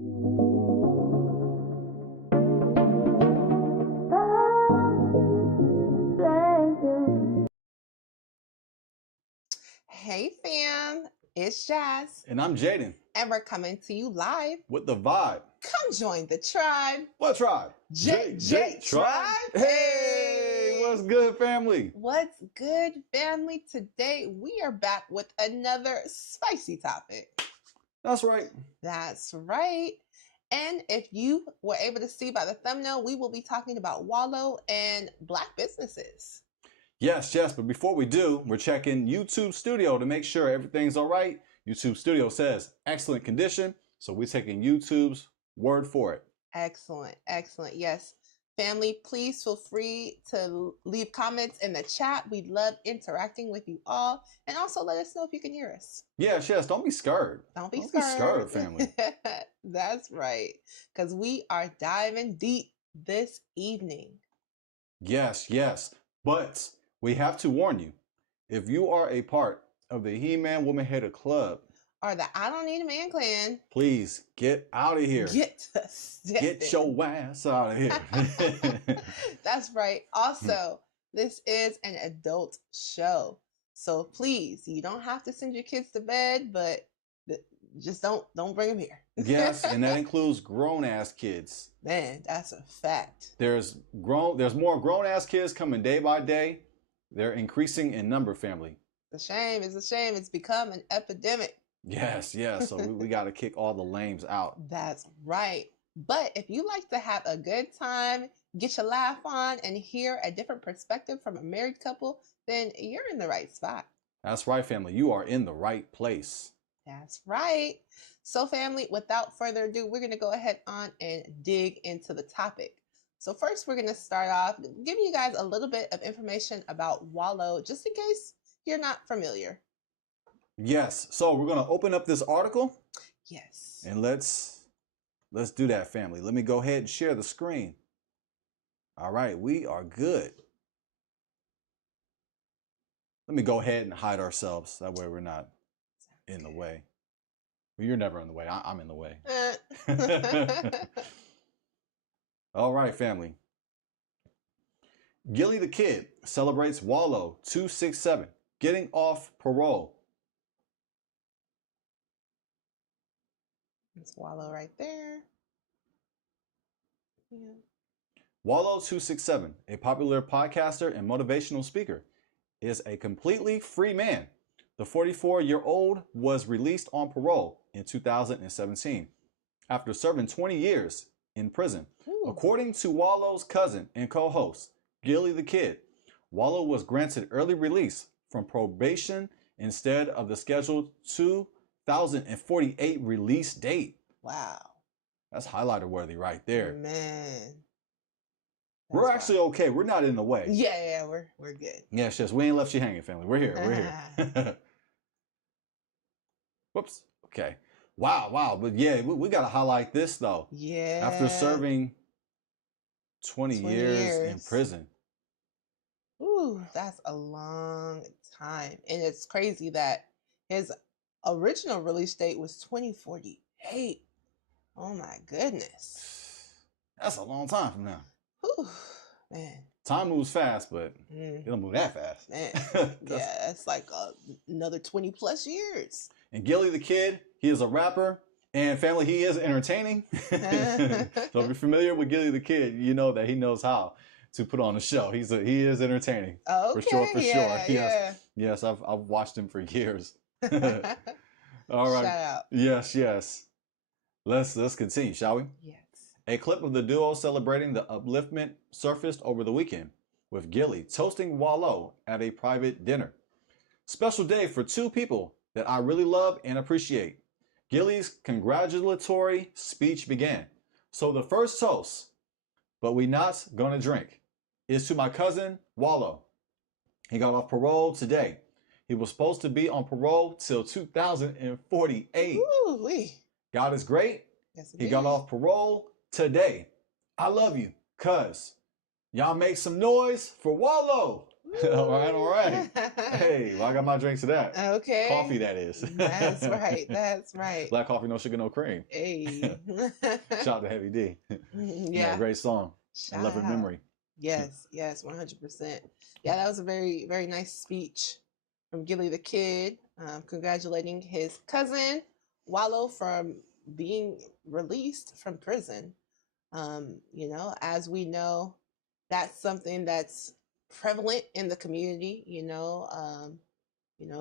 Hey fam, it's Jazz. And I'm Jaden. And we're coming to you live with the vibe. Come join the tribe. What tribe? JJ Tribe. Hey, what's good, family? What's good, family? Today we are back with another spicy topic. That's right. That's right. And if you were able to see by the thumbnail, we will be talking about Wallo and Black businesses. Yes, but before we do, we're checking YouTube Studio to make sure everything's all right. YouTube Studio says excellent condition, so we're taking YouTube's word for it. Excellent. Yes. Family, please feel free to leave comments in the chat. We love interacting with you all. And also let us know if you can hear us. Yes, don't be scared. Don't be scared, family. That's right, because we are diving deep this evening. Yes, but we have to warn you, if you are a part of the He-Man Woman Hater Club or the I Don't Need a Man Clan, please get out of here. Get your ass out of here. That's right. Also, this is an adult show, so please, you don't have to send your kids to bed, but just don't bring them here. Yes, and that includes grown-ass kids. Man, that's a fact. There's more grown-ass kids coming day by day. They're increasing in number, family. It's a shame. It's become an epidemic. Yes. So we got to kick all the lames out. That's right. But if you like to have a good time, get your laugh on, and hear a different perspective from a married couple, then you're in the right spot. That's right, family. You are in the right place. That's right. So, family, without further ado, we're going to go ahead on and dig into the topic. So first, we're going to start off giving you guys a little bit of information about Wallo, just in case you're not familiar. Yes. So we're going to open up this article. Yes. And let's do that, family. Let me go ahead and share the screen. All right, we are good. Let me go ahead and hide ourselves. That way we're not in the way. Well, you're never in the way. I'm in the way. All right, family. Gilly the Kid celebrates Wallo 267 getting off parole. It's Wallo right there. Yeah. Wallo 267, a popular podcaster and motivational speaker, is a completely free man. The 44-year-old was released on parole in 2017 after serving 20 years in prison. Ooh. According to Wallo's cousin and co-host, Gilly the Kid, Wallo was granted early release from probation instead of the scheduled 2048 release date. Wow. That's highlighter worthy right there. Man. We're actually okay. We're not in the way. Yeah, we're good. Yes, we ain't left you hanging, family. We're here. Whoops. Okay. Wow. But yeah, we got to highlight this, though. Yeah. After serving 20 years in prison. Ooh, that's a long time. And it's crazy that his original release date was 2048. Oh, my goodness. That's a long time from now. Ooh, man. Time moves fast, but it don't move that fast. Man. Yeah, it's like another 20 plus years. And Gilly the Kid, he is a rapper, and family, he is entertaining. So if you're familiar with Gilly the Kid, you know that he knows how to put on a show. He is entertaining. Okay, for sure. Yeah. Yes, I've watched him for years. All right. Shout out. Yes. Let's continue, shall we? Yes. A clip of the duo celebrating the upliftment surfaced over the weekend, with Gilly toasting Wallo at a private dinner. Special day for two people that I really love and appreciate. Gilly's congratulatory speech began. So the first toast, but we not gonna drink, is to my cousin Wallo. He got off parole today. He was supposed to be on parole till 2048. Ooh-wee. God is great. Yes, he got off parole today. I love you, cuz. Y'all make some noise for Wallo. All right, all right. Hey, well, I got my drink to that. Okay. Coffee, that is. That's right. That's right. Black coffee, no sugar, no cream. Hey. Shout out to Heavy D. Yeah. Great song. Shout I love her out. memory. Yes, yes, 100%. Yeah, that was a very, very nice speech from Gilly the Kid, congratulating his cousin Wallo from being released from prison. As we know, that's something that's prevalent in the community.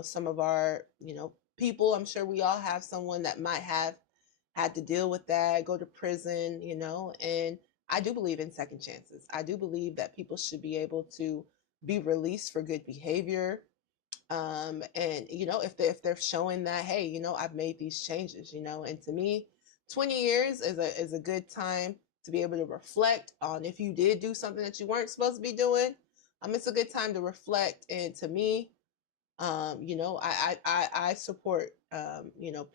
Some of our, people. I'm sure we all have someone that might have had to deal with that, go to prison. And I do believe in second chances. I do believe that people should be able to be released for good behavior. And if they're showing that, hey, I've made these changes, and to me, 20 years is a good time to be able to reflect on if you did do something that you weren't supposed to be doing. It's a good time to reflect, and to me, I support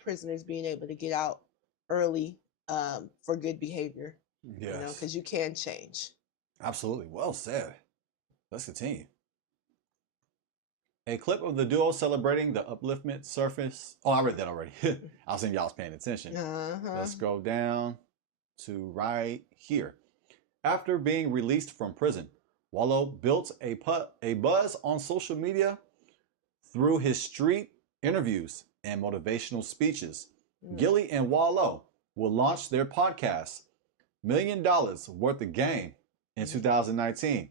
prisoners being able to get out early for good behavior. Yes. Because you can change. Absolutely. Well said. Let's continue. A clip of the duo celebrating the upliftment surface. Oh, I read that already. I was saying y'all was paying attention. Let's scroll down to right here. After being released from prison, Wallo built a buzz on social media through his street interviews and motivational speeches. Gilly and Wallo will launch their podcast, $1 Million Worth of Game, in 2019.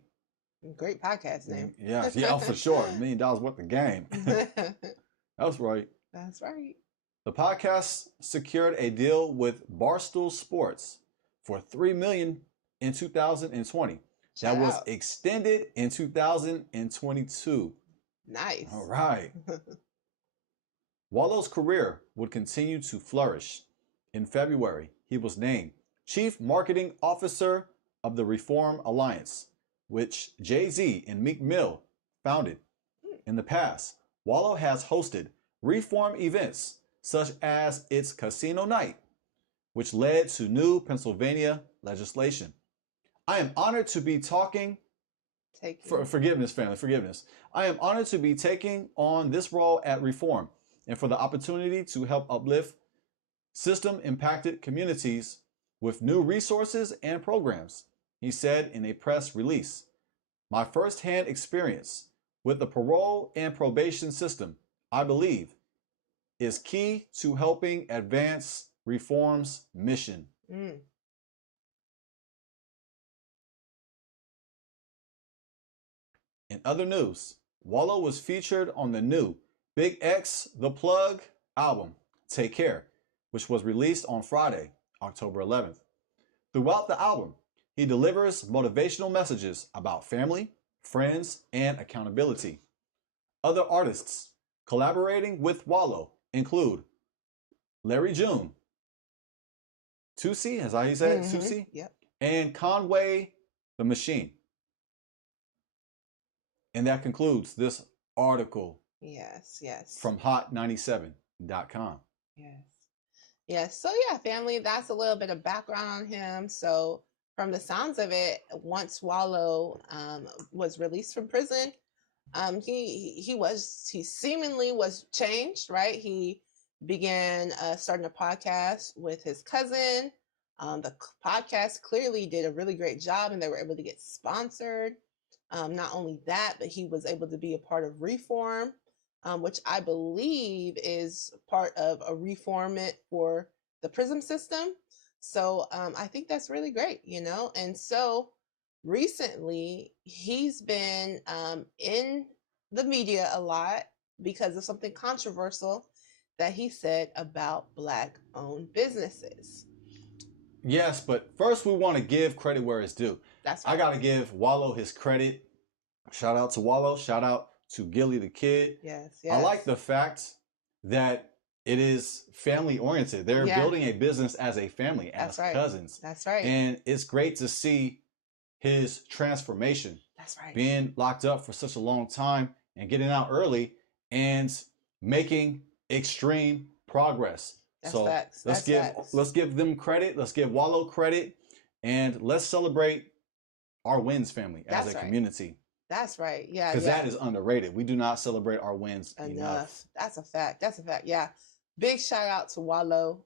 Great podcast name. Yeah, for sure. $1 Million Worth of Game. That's right. That's right. The podcast secured a deal with Barstool Sports for $3 million in 2020. That was extended in 2022. Nice. All right. Wallo's career would continue to flourish. In February, he was named Chief Marketing Officer of the Reform Alliance, which Jay-Z and Meek Mill founded. In the past, Wallo has hosted reform events such as its Casino Night, which led to new Pennsylvania legislation. I am honored to be forgiveness, family, forgiveness. I am honored to be taking on this role at Reform and for the opportunity to help uplift system-impacted communities with new resources and programs, he said in a press release. My first-hand experience with the parole and probation system, I believe, is key to helping advance Reform's mission. In other news, Wallo was featured on the new Big X The Plug album, Take Care, which was released on Friday, October 11th. Throughout the album, he delivers motivational messages about family, friends, and accountability. Other artists collaborating with Wallo include Larry June, Tusi, as I said, Tusi, Yep. and Conway the Machine. And that concludes this article. Yes. From hot97.com. Yes. So yeah, family, that's a little bit of background on him. So from the sounds of it, once Wallo was released from prison, he seemingly was changed, right? He began starting a podcast with his cousin. The podcast clearly did a really great job, and they were able to get sponsored. Not only that, but he was able to be a part of Reform, which I believe is part of a reformment for the prison system. So I think that's really great, And so recently, he's been in the media a lot because of something controversial that he said about Black-owned businesses. Yes, but first we want to give credit where it's due. That's right. I got to give Wallo his credit. Shout out to Wallo. Shout out to Gilly the Kid. Yes. I like the fact that it is family oriented. They're building a business as a family, as cousins. That's right. And it's great to see his transformation. That's right. Being locked up for such a long time and getting out early and making extreme progress. That's facts. Let's give them credit. Let's give Wallo credit, and let's celebrate our wins, family, as a community. That's right. Yeah, Because yeah. that is underrated. We do not celebrate our wins enough. That's a fact. That's a fact. Yeah. Big shout out to Wallo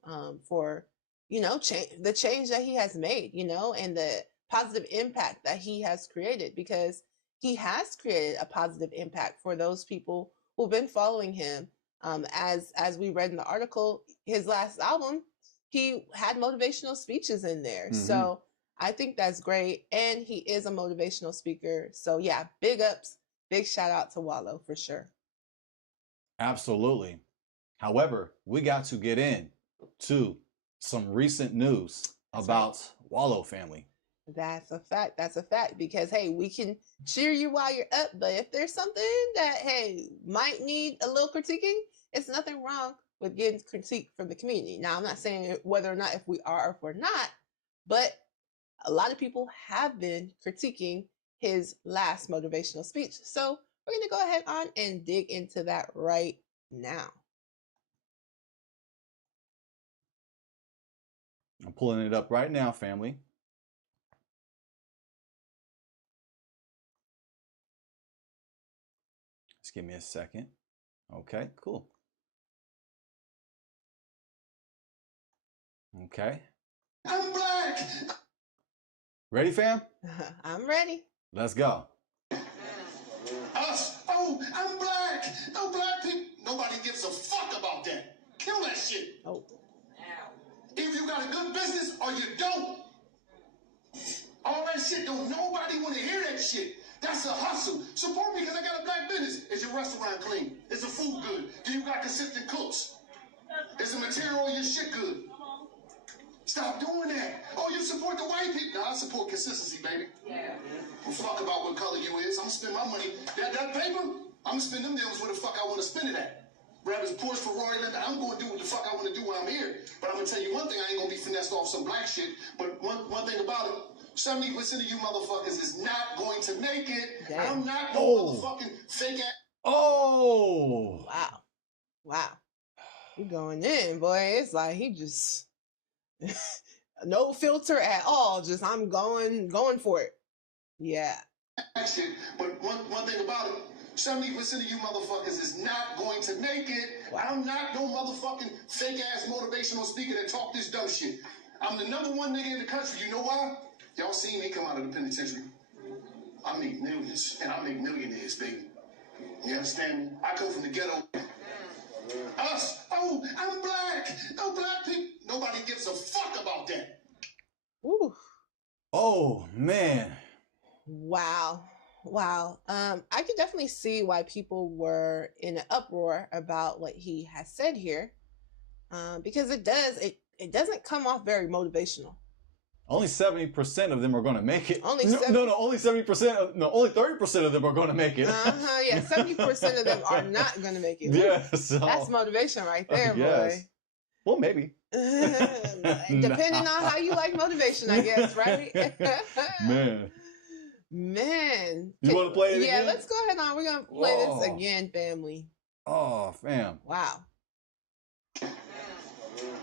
for, the change that he has made, and the positive impact that he has created, because he has created a positive impact for those people who've been following him. As we read in the article, his last album, he had motivational speeches in there. So I think that's great. And he is a motivational speaker. So yeah, big ups, big shout out to Wallo for sure. Absolutely. However, we got to get in to some recent news about Wallo family. That's a fact. That's a fact. Because hey, we can cheer you while you're up, but if there's something that hey might need a little critiquing, it's nothing wrong with getting critique from the community. Now, I'm not saying whether or not if we are or if we're not, but a lot of people have been critiquing his last motivational speech. So we're going to go ahead on and dig into that right now. I'm pulling it up right now, family. Just give me a second. Okay, cool. Okay. I'm black. Ready, fam? I'm ready. Let's go. Us? Oh, I'm black. No black people. Nobody gives a fuck about that. Kill that shit. Oh. Either you got a good business or you don't. All that shit, don't nobody want to hear that shit. That's a hustle. Support me because I got a black business. Is your restaurant clean? Is the food good? Do you got consistent cooks? Is the material on your shit good? Stop doing that. Oh, you support the white people. No, I support consistency, baby. Yeah. Well, fuck about what color you is. I'm gonna spend my money. That paper, I'm gonna spend them deals where the fuck I want to spend it at. Grab his Porsche, Ferrari, I'm gonna do what the fuck I want to do while I'm here. But I'm gonna tell you one thing, I ain't gonna be finessed off some black shit. But one thing about it, 70% of you motherfuckers is not going to make it. Damn. I'm not no motherfucking fake ass. Oh. Wow. Wow. You going in, boy. It's like he just no filter at all. Just I'm going for it. Yeah. Shit. But one thing about it, 70% of you motherfuckers is not going to make it. Wow. I'm not no motherfucking fake ass motivational speaker that talk this dumb shit. I'm the #1 nigga in the country. You know why? Y'all seen me come out of the penitentiary. I make millions and I make millionaires, baby. You understand me? I come from the ghetto. Us? Oh, I'm black. No black people. Nobody gives a fuck about that. Ooh. Oh man. Wow. I can definitely see why people were in an uproar about what he has said here, because it doesn't come off very motivational. Only 70% of them are going to make it. Only only 70%. Only 30% of them are going to make it. Yeah, 70% of them are not going to make it. Yeah, so, that's motivation right there, boy. Well, maybe. Depending on how you like motivation, I guess, right? Man. You want to play it again? Yeah, let's go ahead on. We're going to play this again, family. Oh, fam. Wow.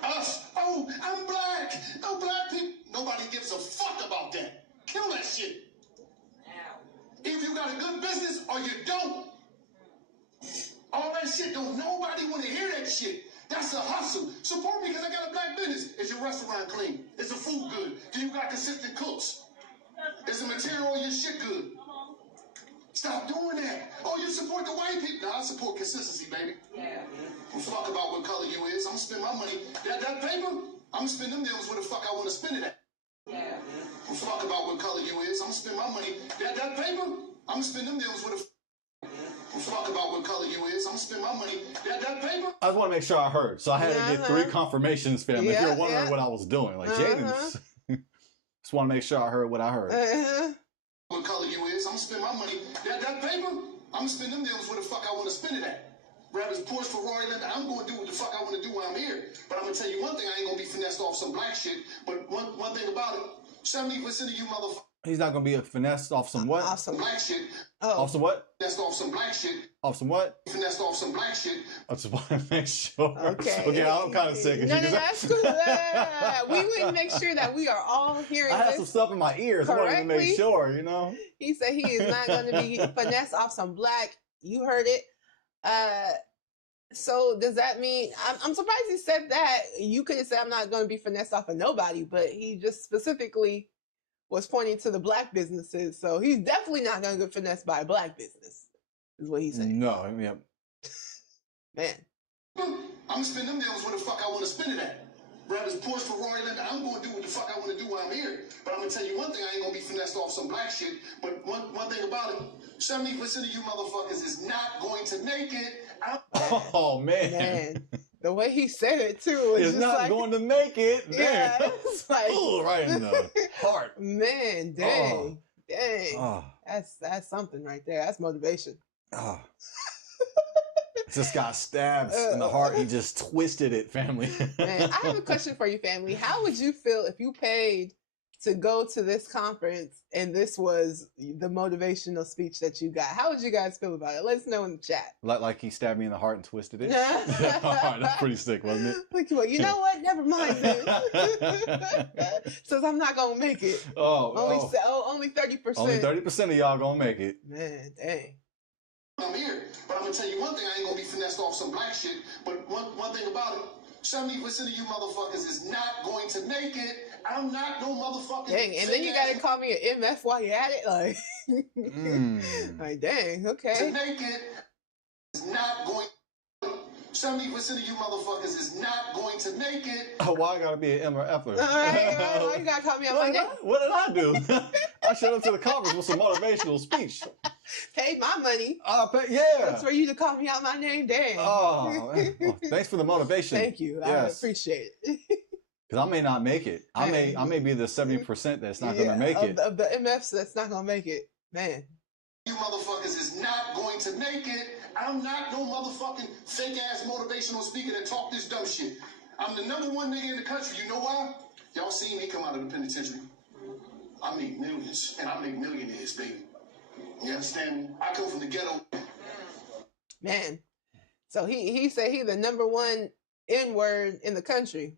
Us? Oh, I'm black. No black people. Nobody gives a fuck about that. Kill that shit. Either you got a good business or you don't. All that shit, don't nobody want to hear that shit. That's a hustle. Support me because I got a black business. Is your restaurant clean? Is the food good? Do you got consistent cooks? Is the material on your shit good? Stop doing that. Oh, you support the white people. No, I support consistency, baby. Yeah. Well, fuck about what color you is. I'm gonna spend my money. That paper, I'm gonna spend them deals where the fuck I want to spend it at. Yeah. Well, fuck about what color you is. I'm gonna spend my money. That paper, I'm gonna spend them deals where the well, fuck about what color you is. I'm gonna spend my money. That paper. I just want to make sure I heard. So I had to get 3 confirmations, fam. If you're wondering what I was doing, like Jaden, just want to make sure I heard what I heard. What color you is? I'm gonna spend my money. That paper, I'm gonna spend them deals where the fuck I want to spend it at. Grab his Porsche, Ferrari, I'm gonna do what the fuck I want to do while I'm here. But I'm gonna tell you one thing, I ain't gonna be finessed off some black shit. But one thing about it, 70% of you motherfuckers. He's not gonna be a finesse off some what? Off some black shit. Off some what? Finessed off some black shit. Off some what? Finessed off some black shit. I just want to make sure. Okay. Okay, I'm kind of sick. No, that's cool. We would make sure that we are all hearing I had this some stuff in my ears. I wanted to make sure, you know. He said he is not going to be finessed off some black. You heard it. So does that mean I'm surprised he said that? You could have said I'm not going to be finessed off of nobody, but he just specifically was pointing to the black businesses. So he's definitely not going to get finessed by a black business, is what he's saying. No, I mean, man. I'm gonna spend them deals where the fuck I want to spend it at. Brothers, Porsche, Ferrari, I'm going to do what the fuck I want to do while I'm here. But I'm gonna tell you one thing: I ain't gonna be finessed off some black shit. But one thing about it, 70% of you motherfuckers is not going to make it. Oh man. The way he said it too, it's not like, going to make it. Yeah, it's like right in the heart. Man, dang, dang. Oh. That's something right there. That's motivation. Oh. Just got stabbed in the heart. He just twisted it, family. Man, I have a question for you, family. How would you feel if you paid to go to this conference and this was the motivational speech that you got? How would you guys feel about it? Let us know in the chat. Like he stabbed me in the heart and twisted it? All right, that's pretty sick, wasn't it? Like, well, you know what? Never mind then. Says I'm not going to make it. Only 30%. Only 30% of y'all going to make it. Man, dang. I'm here, but I'm gonna tell you one thing: I ain't gonna be finessed off some black shit. But one thing about it, 70% of you motherfuckers is not going to make it. I'm not no motherfucking. Dang, and then you gotta call me an MF while you're at it, like. Like, dang, okay. To make it is not going. 70% of you motherfuckers is not going to make it. Oh, why I gotta be an M or F'er? Why you gotta call me out my name? What did I do? I showed up to the conference with some motivational speech. Paid my money. Yeah. That's for you to call me out my name, dang. Oh, well, thanks for the motivation. Thank you. Yes. I appreciate it. Because I may not make it. I may be the 70% that's not gonna make it. Of the MFs that's not gonna make it. Man. You motherfuckers is not going to make it. I'm not no motherfucking fake ass motivational speaker that talk this dumb shit. I'm the #1 nigga in the country. You know why? Y'all seen me come out of the penitentiary. I make millions and I make millionaires, baby. You understand me? I come from the ghetto. Man. So he said he the #1 N-word in the country.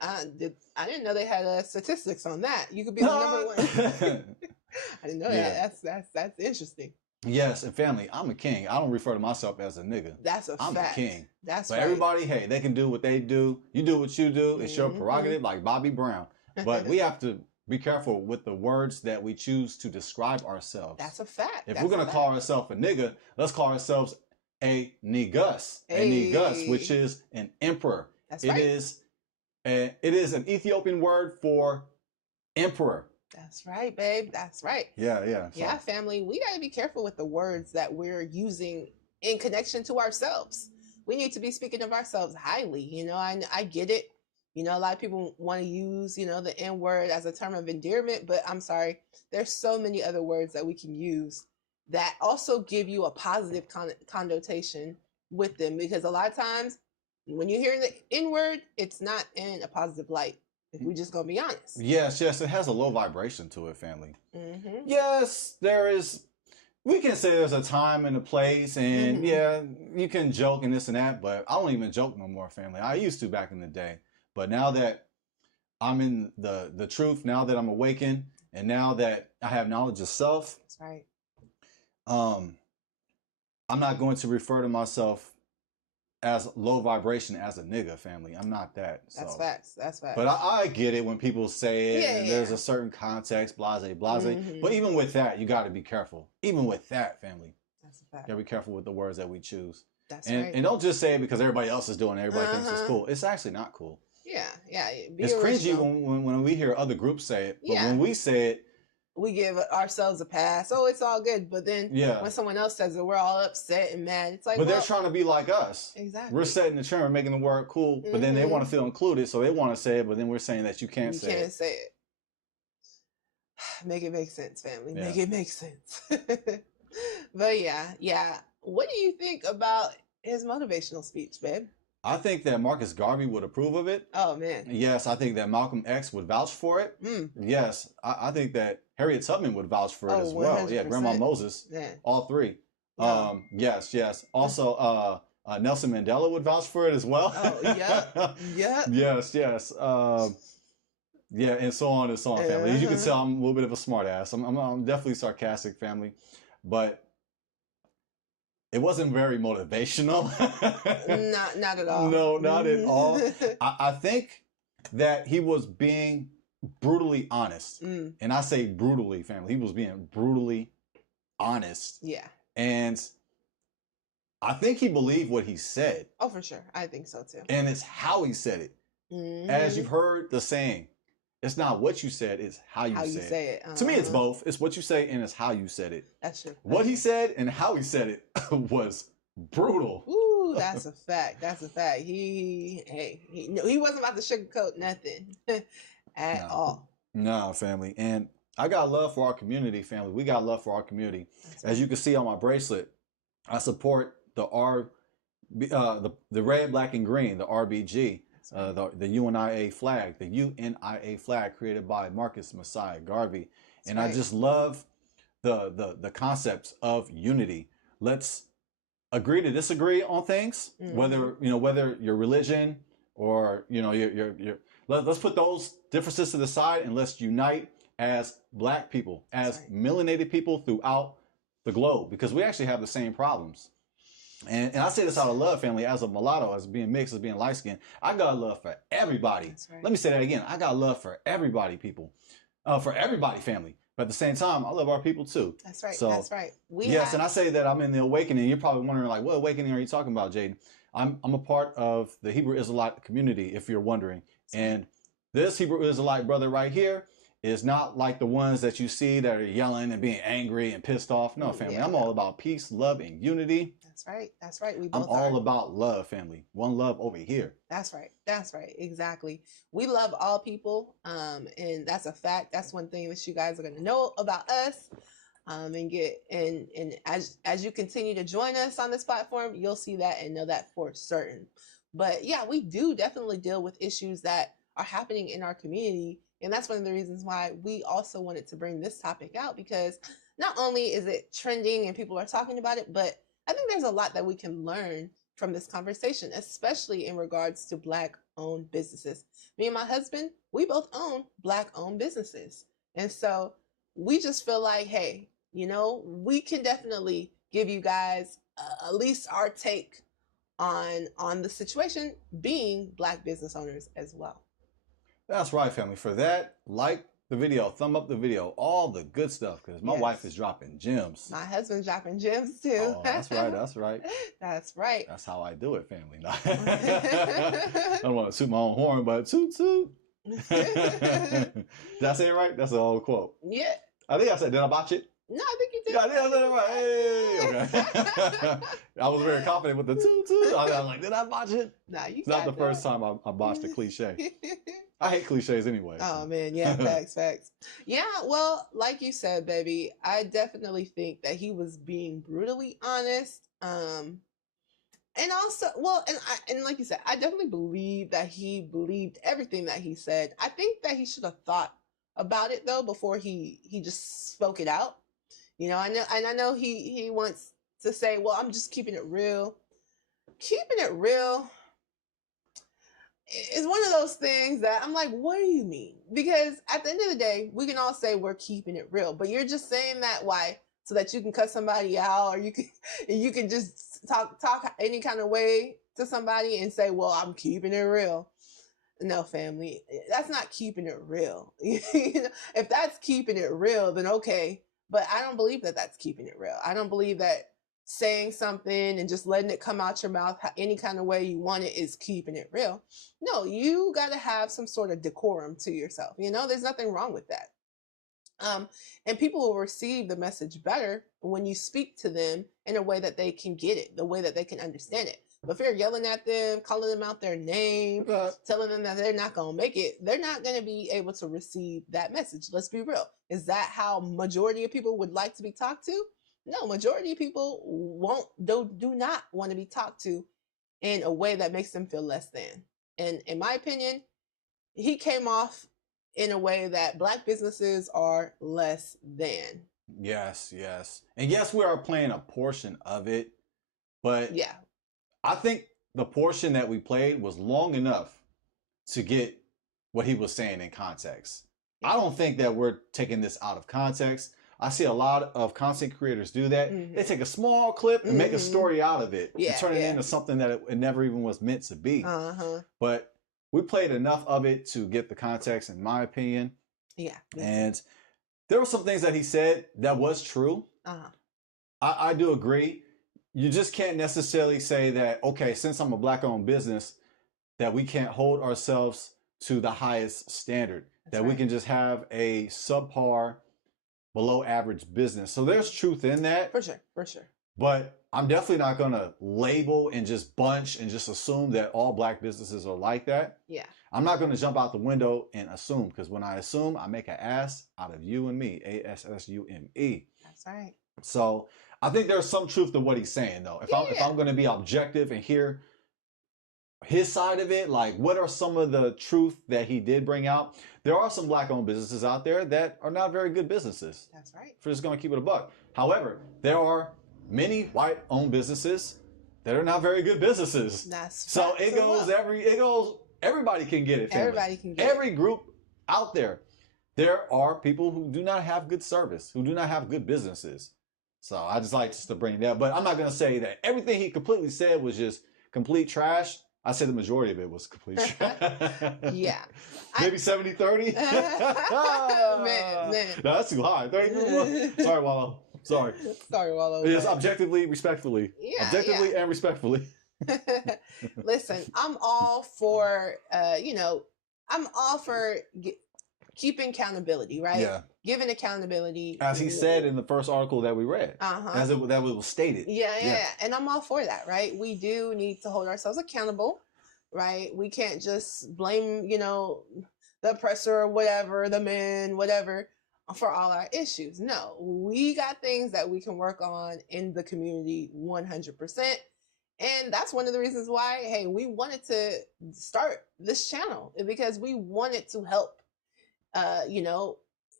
I didn't know they had statistics on that. You could be the #1. I didn't know that. That's interesting. Yes, and family, I'm a king. I don't refer to myself as a nigga. That's a fact. I'm a king. That's so right. Everybody, hey, they can do what they do. You do what you do. It's your prerogative, like Bobby Brown. But we have to be careful with the words that we choose to describe ourselves. That's a fact. If we're going to call ourselves a nigga, let's call ourselves a negus. A negus, which is an emperor. That's right. It is an Ethiopian word for emperor. That's right, babe. That's right. Yeah. Yeah, family. We got to be careful with the words that we're using in connection to ourselves. We need to be speaking of ourselves highly. You know, I get it. You know, a lot of people want to use, the N word as a term of endearment, but I'm sorry. There's so many other words that we can use that also give you a positive connotation with them, because a lot of times when you hear the N word, it's not in a positive light. If we're just going to be honest. Yes. It has a low vibration to it, family. Mm-hmm. Yes, we can say there's a time and a place, and you can joke and this and that, but I don't even joke no more, family. I used to back in the day. But now that I'm in the truth, now that I'm awakened, and now that I have knowledge of self, that's right. I'm not going to refer to myself as low vibration as a nigga, family. I'm not that. That's facts. That's facts. But I get it when people say it, and there's a certain context, blase. But even with that, you got to be careful. Even with that, family. That's a fact. You got to be careful with the words that we choose. That's right. And don't just say it because everybody else is doing it. Everybody thinks it's cool. It's actually not cool. Yeah. It's cringy when we hear other groups say it. But when we say it, we give ourselves a pass. Oh, it's all good. But then when someone else says it, we're all upset and mad. It's like, but they're trying to be like us. Exactly. We're setting the trend, we're making the word cool, but then they want to feel included, so they want to say it, but then we're saying that you can't say it. You can't say it. Make it make sense, family. Make it make sense. But yeah. What do you think about his motivational speech, babe? I think that Marcus Garvey would approve of it. Oh man. Yes, I think that Malcolm X would vouch for it. Mm. Yes, I think that Harriet Tubman would vouch for it as well. Yeah, Grandma Moses. Yeah. All three. Yeah. Yes. Also, Nelson Mandela would vouch for it as well. Oh, yeah. Yes. Yeah, and so on, family. As you can tell, I'm a little bit of a smart ass. I'm definitely sarcastic, family. But it wasn't very motivational. Not at all. No, not at all. I think that he was being brutally honest. Mm. And I say brutally, family. He was being brutally honest. Yeah. And I think he believed what he said. Oh, for sure. I think so too. And it's how he said it. Mm-hmm. As you've heard the saying, it's not what you said, it's how you say it. To me, it's both. It's what you say and it's how you said it. That's true. What he said and how he said it was brutal. Ooh, that's a fact. That's a fact. He wasn't about to sugarcoat nothing at all. No, family. And I got love for our community, family. We got love for our community. As you can see on my bracelet, I support the red, black, and green, the RBG, the UNIA flag, created by Marcus Messiah Garvey. And I just love the concepts of unity. Let's agree to disagree on things, whether your religion or let's put those differences to the side and let's unite as Black people, as melanated people throughout the globe, because we actually have the same problems. And I say this out of love, family, as a mulatto, as being mixed, as being light skinned. I got love for everybody. Let me say that again. I got love for everybody, people. For everybody, family. But at the same time, I love our people too. That's right. So, that's right. And I say that I'm in the awakening. You're probably wondering, like, what awakening are you talking about, Jaden? I'm a part of the Hebrew Israelite community, if you're wondering. And this Hebrew Israelite brother right here is not like the ones that you see that are yelling and being angry and pissed off. No, family. I'm all about peace, love, and unity. That's right. That's right. I'm all about love, family. One love over here. That's right. That's right. Exactly. We love all people. And that's a fact. That's one thing that you guys are going to know about us. And as you continue to join us on this platform, you'll see that and know that for certain. But yeah, we do definitely deal with issues that are happening in our community. And that's one of the reasons why we also wanted to bring this topic out, because not only is it trending and people are talking about it, but I think there's a lot that we can learn from this conversation, especially in regards to Black-owned businesses. Me and my husband, we both own Black-owned businesses. And so we just feel like, hey, we can definitely give you guys at least our take on the situation, being Black business owners as well. That's right, family. For that, like the video, thumb up the video, all the good stuff, because my wife is dropping gems. My husband's dropping gems too. Oh, that's right. That's right. That's right. That's how I do it, family. I don't want to toot my own horn, but toot toot. Did I say it right? That's an old quote. Yeah. I think I said, did I botch it? No, I think you did. Yeah, I think I said it right. Hey, okay. I was very confident with the toot toot. I was like, did I botch it? Nah, you. It's not the first time I botched a cliche. I hate cliches anyway. Oh man, yeah, facts. Yeah, well, like you said, baby, I definitely think that he was being brutally honest. And also, and like you said, I definitely believe that he believed everything that he said. I think that he should have thought about it though before he just spoke it out. I know he wants to say, well, I'm just keeping it real. Keeping it real is one of those things that I'm like, what do you mean? Because at the end of the day, we can all say we're keeping it real, but you're just saying that why? So that you can cut somebody out, or you can just talk any kind of way to somebody and say, well, I'm keeping it real. No, family, that's not keeping it real. If that's keeping it real, then okay. But I don't believe that that's keeping it real. I don't believe that saying something and just letting it come out your mouth any kind of way you want it is keeping it real. No, you got to have some sort of decorum to yourself. There's nothing wrong with that. And people will receive the message better when you speak to them in a way that they can get it, the way that they can understand it. But if you're yelling at them, calling them out their name, telling them that they're not going to make it, they're not going to be able to receive that message. Let's be real. Is that how majority of people would like to be talked to? No, majority of people do not want to be talked to in a way that makes them feel less than. And in my opinion, he came off in a way that Black businesses are less than. Yes, yes. And yes, we are playing a portion of it, but Yeah. I think the portion that we played was long enough to get what he was saying in context. I don't think that we're taking this out of context. I see a lot of content creators do that. They take a small clip and make a story out of it and turn it into something that it never even was meant to be. But we played enough of it to get the context, in my opinion. Yeah. And there were some things that he said that was true. I do agree. You just can't necessarily say that, okay, since I'm a Black-owned business, that we can't hold ourselves to the highest standard. That we can just have a subpar, below average business. So there's truth in that. For sure, for sure. But I'm definitely not going to label and just bunch and just assume that all Black businesses are like that. Yeah. I'm not going to jump out the window and assume, because when I assume, I make an ass out of you and me. ASSUME. That's right. So I think there's some truth to what he's saying, though. If I'm going to be objective and hear his side of it, like what are some of the truth that he did bring out? There are some Black-owned businesses out there that are not very good businesses. That's right. If we're just going to keep it a buck. However, there are many white-owned businesses that are not very good businesses. That's so it goes everybody can get it. Family. Everybody can get Every group out there. There are people who do not have good service, who do not have good businesses. So I just like to bring that. But I'm not going to say that everything he completely said was just complete trash. I say the majority of it was complete trash. Yeah. Maybe 70-30? Man. No, that's too high. 30. Sorry, Wallo. Sorry. Sorry, Wallo. Yes, objectively, respectfully. Yeah, objectively and respectfully. Listen, I'm all for, I'm all for keeping accountability, right? Yeah. Giving accountability. As he said in the first article that we read. As that was stated. Yeah. And I'm all for that, right? We do need to hold ourselves accountable, right? We can't just blame, the oppressor or whatever, the man, whatever, for all our issues. No, we got things that we can work on in the community 100%. And that's one of the reasons why, hey, we wanted to start this channel, because we wanted to help,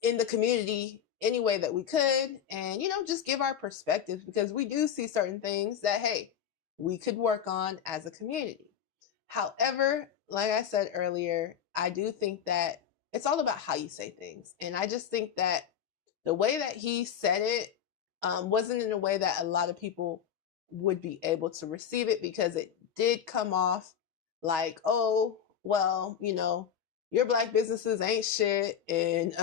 in the community any way that we could, and, just give our perspectives, because we do see certain things that, hey, we could work on as a community. However, like I said earlier, I do think that it's all about how you say things. And I just think that the way that he said it wasn't in a way that a lot of people would be able to receive it, because it did come off like, oh, well, your Black businesses ain't shit, and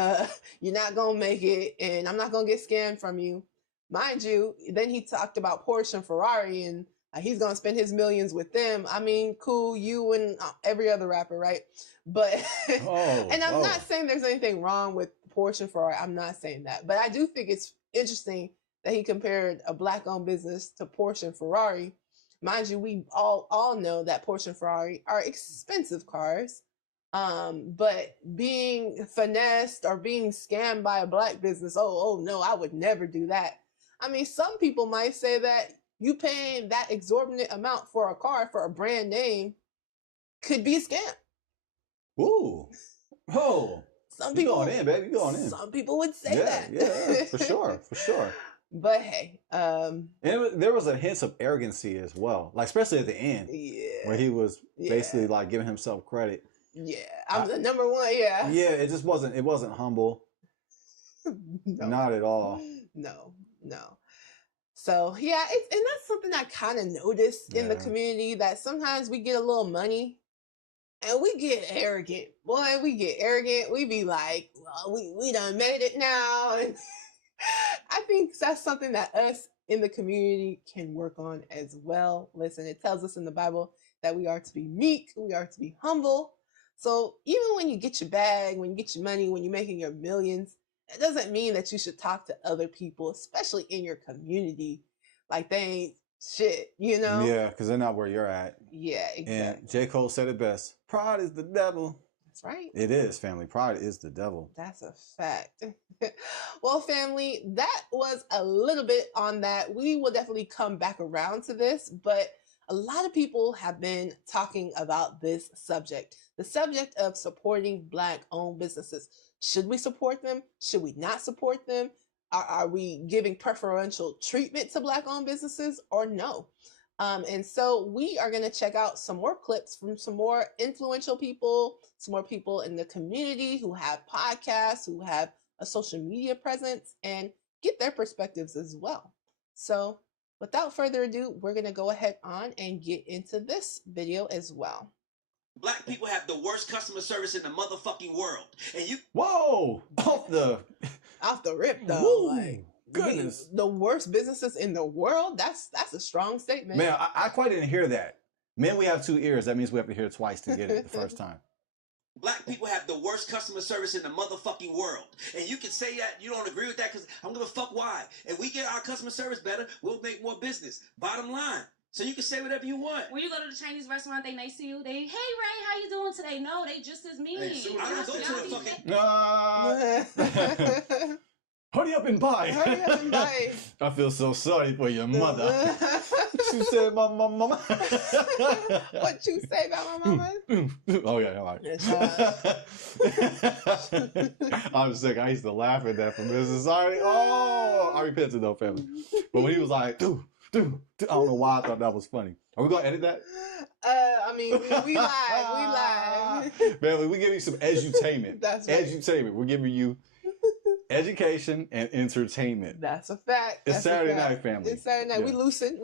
you're not gonna make it, and I'm not gonna get scammed from you. Mind you, then he talked about Porsche and Ferrari, and he's gonna spend his millions with them. I mean, cool, you and every other rapper, right? But and I'm not saying there's anything wrong with Porsche and Ferrari. I'm not saying that, but I do think it's interesting that he compared a Black-owned business to Porsche and Ferrari. Mind you, we all know that Porsche and Ferrari are expensive cars. But being finessed or being scammed by a Black business, oh no, I would never do that. I mean, some people might say that you paying that exorbitant amount for a car for a brand name could be a scam. Ooh. Oh. Some people going in, baby. You going in. Some people would say that. Yeah, for sure. For sure. But hey, and there was a hint of arrogancy as well, like especially at the end, where he was basically like giving himself credit. Yeah, I'm the number one. Yeah. Yeah, it just wasn't. It wasn't humble. No. Not at all. No. So yeah, and that's something I kind of noticed in the community, that sometimes we get a little money, and we get arrogant. Boy, we get arrogant. We be like, well, we done made it now. And I think that's something that us in the community can work on as well. Listen, it tells us in the Bible that we are to be meek, we are to be humble. So even when you get your bag, when you get your money, when you're making your millions, it doesn't mean that you should talk to other people, especially in your community, like they ain't shit, Yeah, because they're not where you're at. Yeah, exactly. And J. Cole said it best. Pride is the devil. That's right. It is, family. Pride is the devil. That's a fact. Well, family, that was a little bit on that. We will definitely come back around to this, but a lot of people have been talking about this subject, the subject of supporting Black owned businesses. Should we support them? Should we not support them? Are we giving preferential treatment to Black owned businesses or no? And so we are going to check out some more clips from some more influential people, some more people in the community who have podcasts, who have a social media presence, and get their perspectives as well. So without further ado, we're going to go ahead on and get into this video as well. Black people have the worst customer service in the motherfucking world. And you... Whoa! Off the rip, though. Woo, like, goodness. The worst businesses in the world? That's a strong statement. Man, I quite didn't hear that. Man, we have 2 ears. That means we have to hear it twice to get it the first time. Black people have the worst customer service in the motherfucking world. And you can say that you don't agree with that because I don't give a fuck why. If we get our customer service better, we'll make more business. Bottom line. So you can say whatever you want. When you go to the Chinese restaurant, they nice to you. They, hey Ray, how you doing today? No, they just as mean. Hey, I don't go to the fucking... Hurry up and buy. Hurry up and buy. I feel so sorry for your mother. She said, my mama. What you say about my mama? Oh, yeah, all right. I'm sick. I used to laugh at that from business. Sorry. Oh, I repented though, family. But when he was like, I don't know why I thought that was funny. Are we going to edit that? I mean, we live. Family, we give you some edutainment. That's right. Edutainment. We're giving you education and entertainment. That's a fact. It's Saturday night, family. It's Saturday night. Yeah. We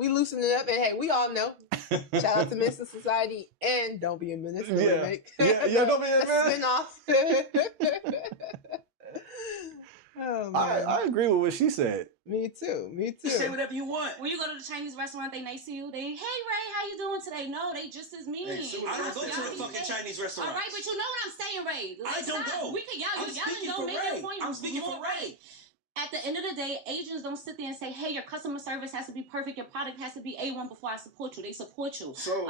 loosen it up, and hey, we all know. Shout out to Minister Society and Don't Be a Minister. Yeah, Don't Be a Minister. Spin-off. Oh, man. I agree with what she said. Me too. You say whatever you want. When you go to the Chinese restaurant, they nice to you. They, hey Ray, how you doing today? No, they just as mean. Hey, I don't go to the fucking Chinese restaurant. All right, but you know what I'm saying, Ray. I don't go. We can I'm speaking for Ray. I'm speaking for Ray. At the end of the day, agents don't sit there and say, hey, your customer service has to be perfect. Your product has to be A1 before I support you. They support you. So,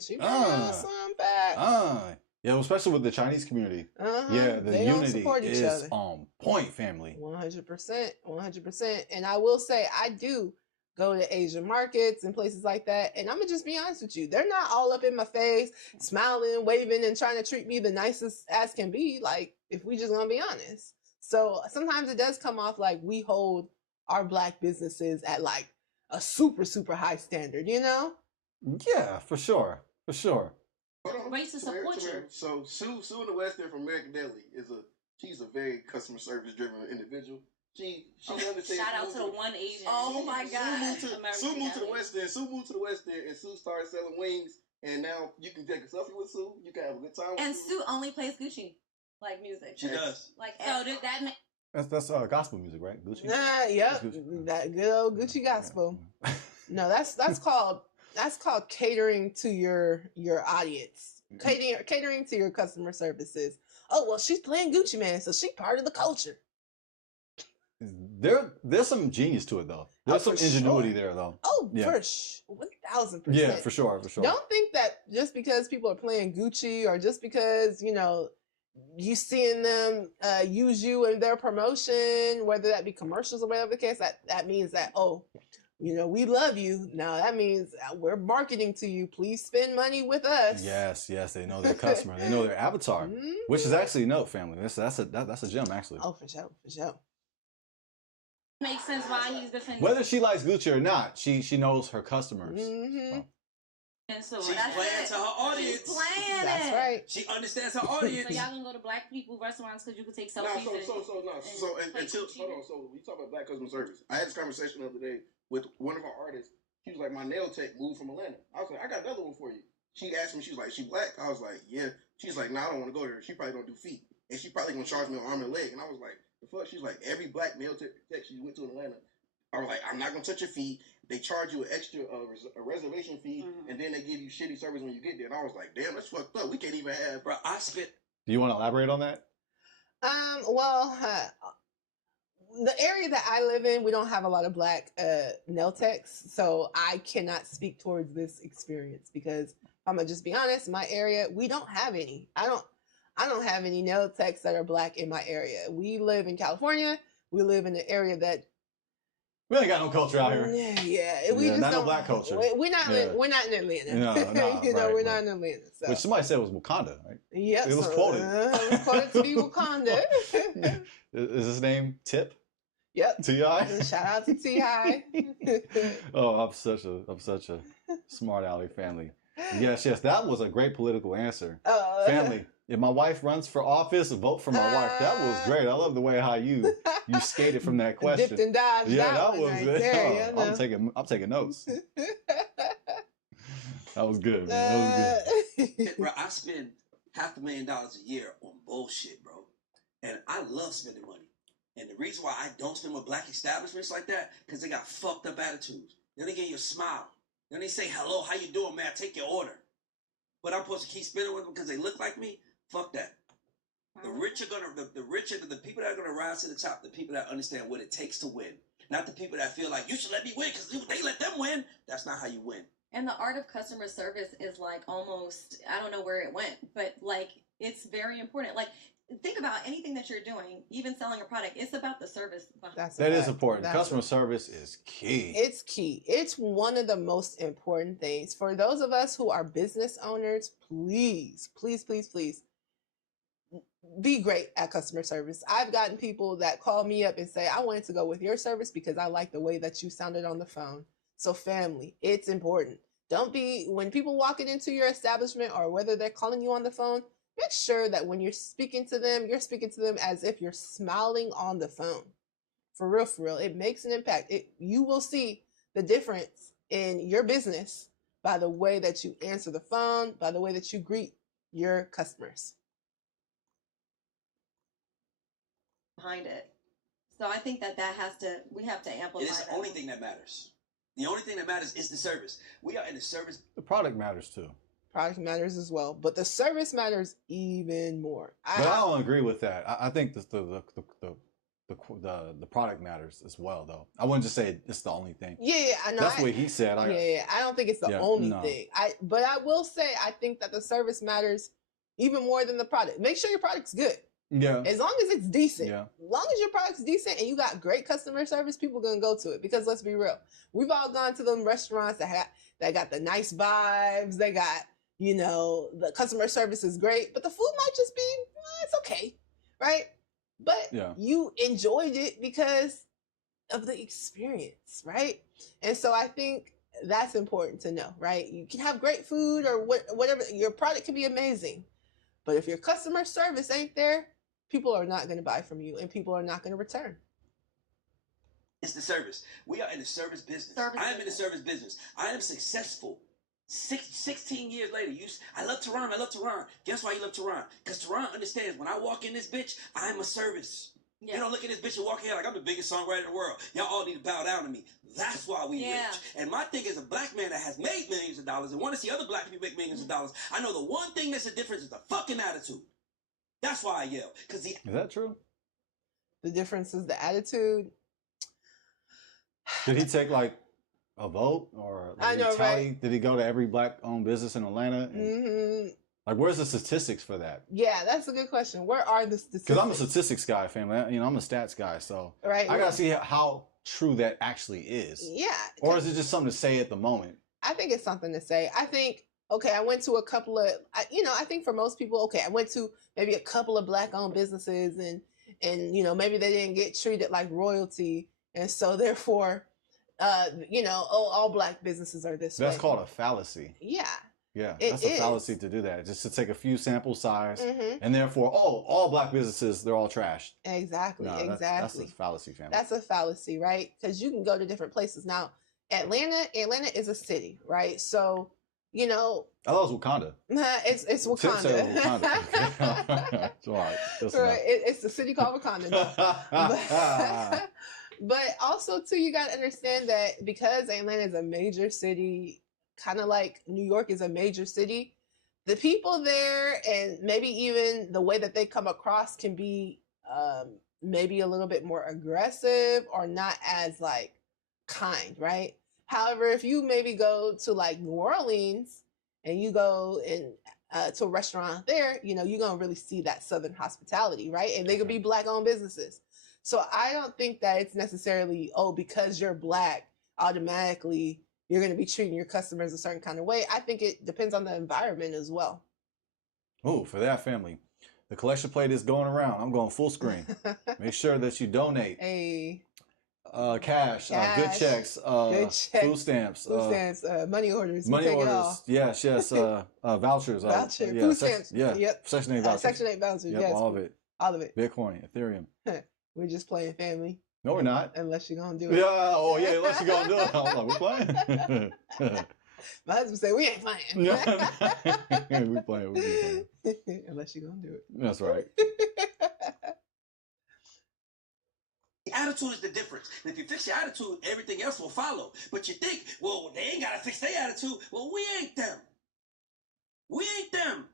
she brought some back. Yeah, especially with the Chinese community. Yeah, the unity is on point, family. 100%, 100%. And I will say, I do go to Asian markets and places like that. And I'm going to just be honest with you. They're not all up in my face, smiling, waving, and trying to treat me the nicest as can be. Like, if we just going to be honest. So sometimes it does come off like we hold our Black businesses at like a super, super high standard, you know? Yeah, for sure. For sure. Ways to support you. So Sue in the West End from American Deli she's a very customer service driven individual. She understands. Shout out to the one agent. Oh my God. Sue moved to the West End. And Sue started selling wings. And now you can take a selfie with Sue. You can have a good time with And Sue. Sue only plays Gucci like music. She does. Like So did that make That's gospel music, right? Gucci. Yep. Gucci. That good old Gucci gospel. No, that's called catering to your audience. Catering to your customer services. Oh, well, she's playing Gucci Man, so she's part of the culture. There's some genius to it though. There's some ingenuity there though. Oh, Yeah. for 1,000%. Yeah, for sure. Don't think that just because people are playing Gucci or just because, you seeing them use you in their promotion, whether that be commercials or whatever the case, that means that, we love you. Now that means we're marketing to you. Please spend money with us. Yes, they know their customer. They know their avatar, which is actually family. That's a gem actually. Oh, for sure. makes sense why he's defending. Whether she likes Gucci or not, she knows her customers. Mm-hmm. So she's playing to her audience. She's playing That's right. She understands her audience. So y'all can go to Black people restaurants because you can take So selfies. We talk about Black customer service. I had this conversation the other day with one of our artists. She was like, my nail tech moved from Atlanta. I was like, I got another one for you. She asked me, she was like, she Black? I was like, yeah. She's like, nah, I don't want to go there. She probably don't do feet. And she probably gonna charge me an arm and leg. And I was like, the fuck? She's like, every Black nail tech she went to in Atlanta, I was like, I'm not gonna touch your feet. They charge you an extra a reservation fee, and then they give you shitty service when you get there. And I was like, damn, that's fucked up. We can't even have. Bro, I spent. Do you want to elaborate on that? The area that I live in, we don't have a lot of Black nail techs, so I cannot speak towards this experience because I'm gonna just be honest. My area, we don't have any. I don't have any nail techs that are Black in my area. We live in California. We live in an area that We ain't got no culture out here. Yeah, we Yeah, just not no don't. black culture. We're not. Yeah. We're not in Atlanta. No, no, You know, right, we're right. not in Atlanta. So. Which somebody said was Wakanda, right? Yep, it was so, quoted. It was quoted to be Wakanda. Is his name Tip? Yep. T.I.? Shout out to T.I. Oh, I'm such a smart aleck family. Yes, that was a great political answer. Family. If my wife runs for office, vote for my wife. That was great. I love the way how you skated from that question. Dipped and dodged. Yeah, that was one right it. there. I'm taking notes. That was good, man. That was good. Bro, I spend $500,000 a year on bullshit, bro. And I love spending money. And the reason why I don't spend with black establishments like that, because they got fucked up attitudes. They don't give you a smile. Then they say, hello, how you doing, man? Take your order. But I'm supposed to keep spending with them because they look like me? Fuck that. The rich are the people that are gonna rise to the top, the people that understand what it takes to win. Not the people that feel like you should let me win because they let them win. That's not how you win. And the art of customer service is like almost, I don't know where it went, but like it's very important. Like think about anything that you're doing, even selling a product, it's about the service. That is important. Customer service is key. It's key. It's one of the most important things. For those of us who are business owners, please, please, please, please be great at customer service. I've gotten people that call me up and say, I wanted to go with your service because I like the way that you sounded on the phone. So family, it's important. Don't be, when people walking into your establishment or whether they're calling you on the phone, make sure that when you're speaking to them as if you're smiling on the phone. For real. It makes an impact. You will see the difference in your business by the way that you answer the phone, by the way that you greet your customers. Behind it. So I think we have to amplify. It is the only thing that matters. The only thing that matters is the service. We are in the service. The product matters too. Product matters as well, but the service matters even more. But I don't agree with that. I think the product matters as well, though. I wouldn't just say it's the only thing. Yeah, I know. That's what he said. I don't think it's the only thing. But I will say I think that the service matters even more than the product. Make sure your product's good. Yeah. As long as it's decent. Yeah. As long as your product's decent and you got great customer service, people are gonna go to it. Because let's be real, we've all gone to them restaurants that got the nice vibes. They got, the customer service is great, but the food might just be, it's okay, right? But you enjoyed it because of the experience, right? And so I think that's important to know, right? You can have great food or whatever. Your product can be amazing, but if your customer service ain't there, people are not going to buy from you and people are not going to return. It's the service. We are in the service business. I am in the service business. I am successful. 16 years later, I love Tehran. Guess why you love Tehran? Because Tehran understands when I walk in this bitch, I'm a service. Yeah. You don't look at this bitch and walk in like I'm the biggest songwriter in the world. Y'all all need to bow down to me. That's why we rich. And my thing is a black man that has made millions of dollars and want to see other black people make millions of dollars. I know the one thing that's the difference is the fucking attitude. That's why I yell. Is that true? The difference is the attitude. Did he take like a vote or I know, right? Did he go to every black-owned business in Atlanta? Like, where's the statistics for that? Yeah, that's a good question. Where are the statistics? Because I'm a statistics guy, family. I'm a stats guy, so I gotta see how true that actually is. Yeah. Or is it just something to say at the moment? I think it's something to say. I think, I went to a couple of, I think for most people, I went to maybe a couple of black-owned businesses and maybe they didn't get treated like royalty. And so therefore, all black businesses are this way. That's called a fallacy. Yeah. Yeah, that's a fallacy to do that. Just to take a few sample size, and therefore, all black businesses, they're all trashed. Exactly, exactly. That's a fallacy, family. That's a fallacy, right? Because you can go to different places. Now, Atlanta is a city, right? So, I thought it was Wakanda. It's Wakanda. Wakanda. It's all right. Right. It's the city called Wakanda. But also, too, you got to understand that because Atlanta is a major city, kind of like New York is a major city, the people there and maybe even the way that they come across can be maybe a little bit more aggressive or not as like kind, right? However, if you maybe go to like New Orleans and you go to a restaurant there, you're going to really see that Southern hospitality, right? And they could be black-owned businesses. So I don't think that it's necessarily, oh, because you're black, automatically you're going to be treating your customers a certain kind of way. I think it depends on the environment as well. Oh, for that family. The collection plate is going around. I'm going full screen. Make sure that you donate. Hey, Cash, good checks, good checks, food stamps, money orders. money orders. Yes, yes. Vouchers. Voucher, yeah, food stamps. Yeah. Yep. Section 8 vouchers. Section 8 vouchers. Yep, Yes. all of it. All of it. Bitcoin, Ethereum. We're just playing family. No, we're not. Unless you're gonna do it. Yeah. Oh, yeah. Unless you're gonna do it. I'm like, we're playing. My husband said we ain't playing. we playing. We playing. Unless you're gonna do it. That's right. The attitude is the difference. And if you fix your attitude, everything else will follow. But you think, well, they ain't gotta fix their attitude. Well, we ain't them. We ain't them.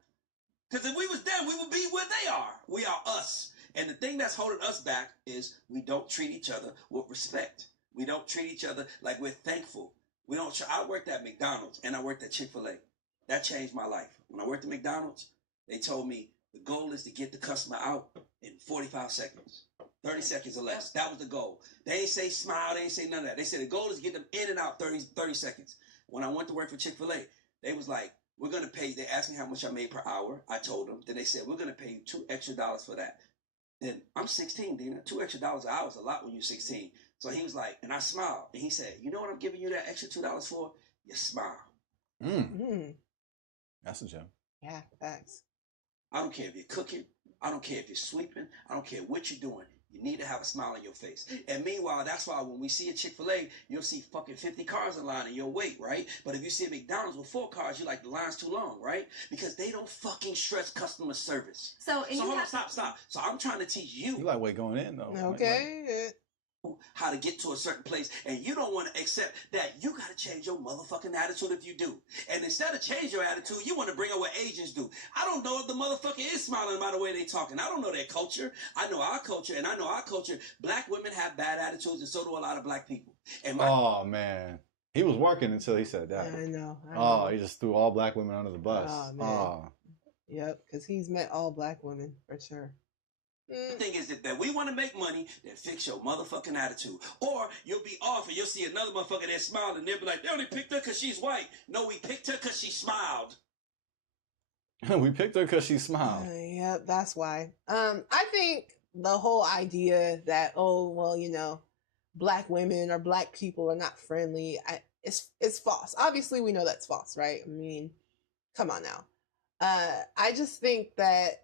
Because if we was them, we would be where they are. We are us. And the thing that's holding us back is we don't treat each other with respect. We don't treat each other like we're thankful. We don't. I worked at McDonald's and I worked at Chick-fil-A. That changed my life. When I worked at McDonald's, they told me the goal is to get the customer out in 45 seconds. 30 seconds or less. That was the goal. They ain't say smile. They ain't say none of that. They said the goal is to get them in and out 30 seconds. When I went to work for Chick-fil-A, they was like, we're going to pay. They asked me how much I made per hour. I told them. Then they said, we're going to pay you $2 extra for that. Then I'm 16, Dina. $2 extra an hour is a lot when you're 16. So he was like, and I smiled. And he said, you know what I'm giving you that extra $2 for? Your smile. That's a gem. Yeah, thanks. I don't care if you're cooking. I don't care if you're sweeping. I don't care what you're doing. You need to have a smile on your face. And meanwhile, that's why when we see a Chick-fil-A, you'll see fucking 50 cars in line and you'll wait, right? But if you see a McDonald's with 4 cars, you're like, the line's too long, right? Because they don't fucking stress customer service. So hold on, stop. So I'm trying to teach you. You like way going in, though. Okay. How to get to a certain place, and you don't want to accept that you got to change your motherfucking attitude if you do. And instead of change your attitude, you want to bring up what Asians do. I don't know if the motherfucker is smiling by the way they talking. I don't know their culture. I know our culture, and I know our culture. Black women have bad attitudes, and so do a lot of black people. And oh man, he was working until he said that. I know. Oh, he just threw all black women under the bus. Oh man. Yep, because he's met all black women for sure. The thing is that we want to make money, then fix your motherfucking attitude. Or you'll be off and you'll see another motherfucker that smiled and they'll be like, they only picked her because she's white. No, we picked her because she smiled. We picked her because she smiled. Yep, that's why. I think the whole idea that, oh, well, you know, black women or black people are not friendly, it's false. Obviously, we know that's false, right? I mean, come on now. I just think that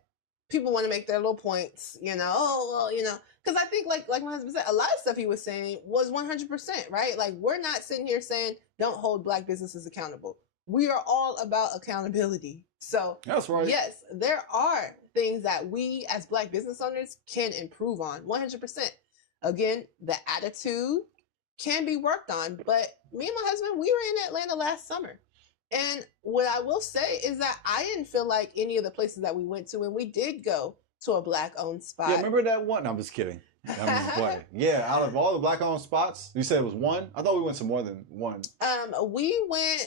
people want to make their little points, you know, oh, well, you know, because I think like my husband said, a lot of stuff he was saying was 100%, right? Like, we're not sitting here saying, don't hold black businesses accountable. We are all about accountability. So that's right. Yes, there are things that we as black business owners can improve on 100%. Again, the attitude can be worked on, but me and my husband, we were in Atlanta last summer. And what I will say is that I didn't feel like any of the places that we went to, and we did go to a black-owned spot. Yeah, remember that one? No, I'm just kidding. I'm just playing. Yeah, out of all the black-owned spots, you said it was one? I thought we went to more than one. We went...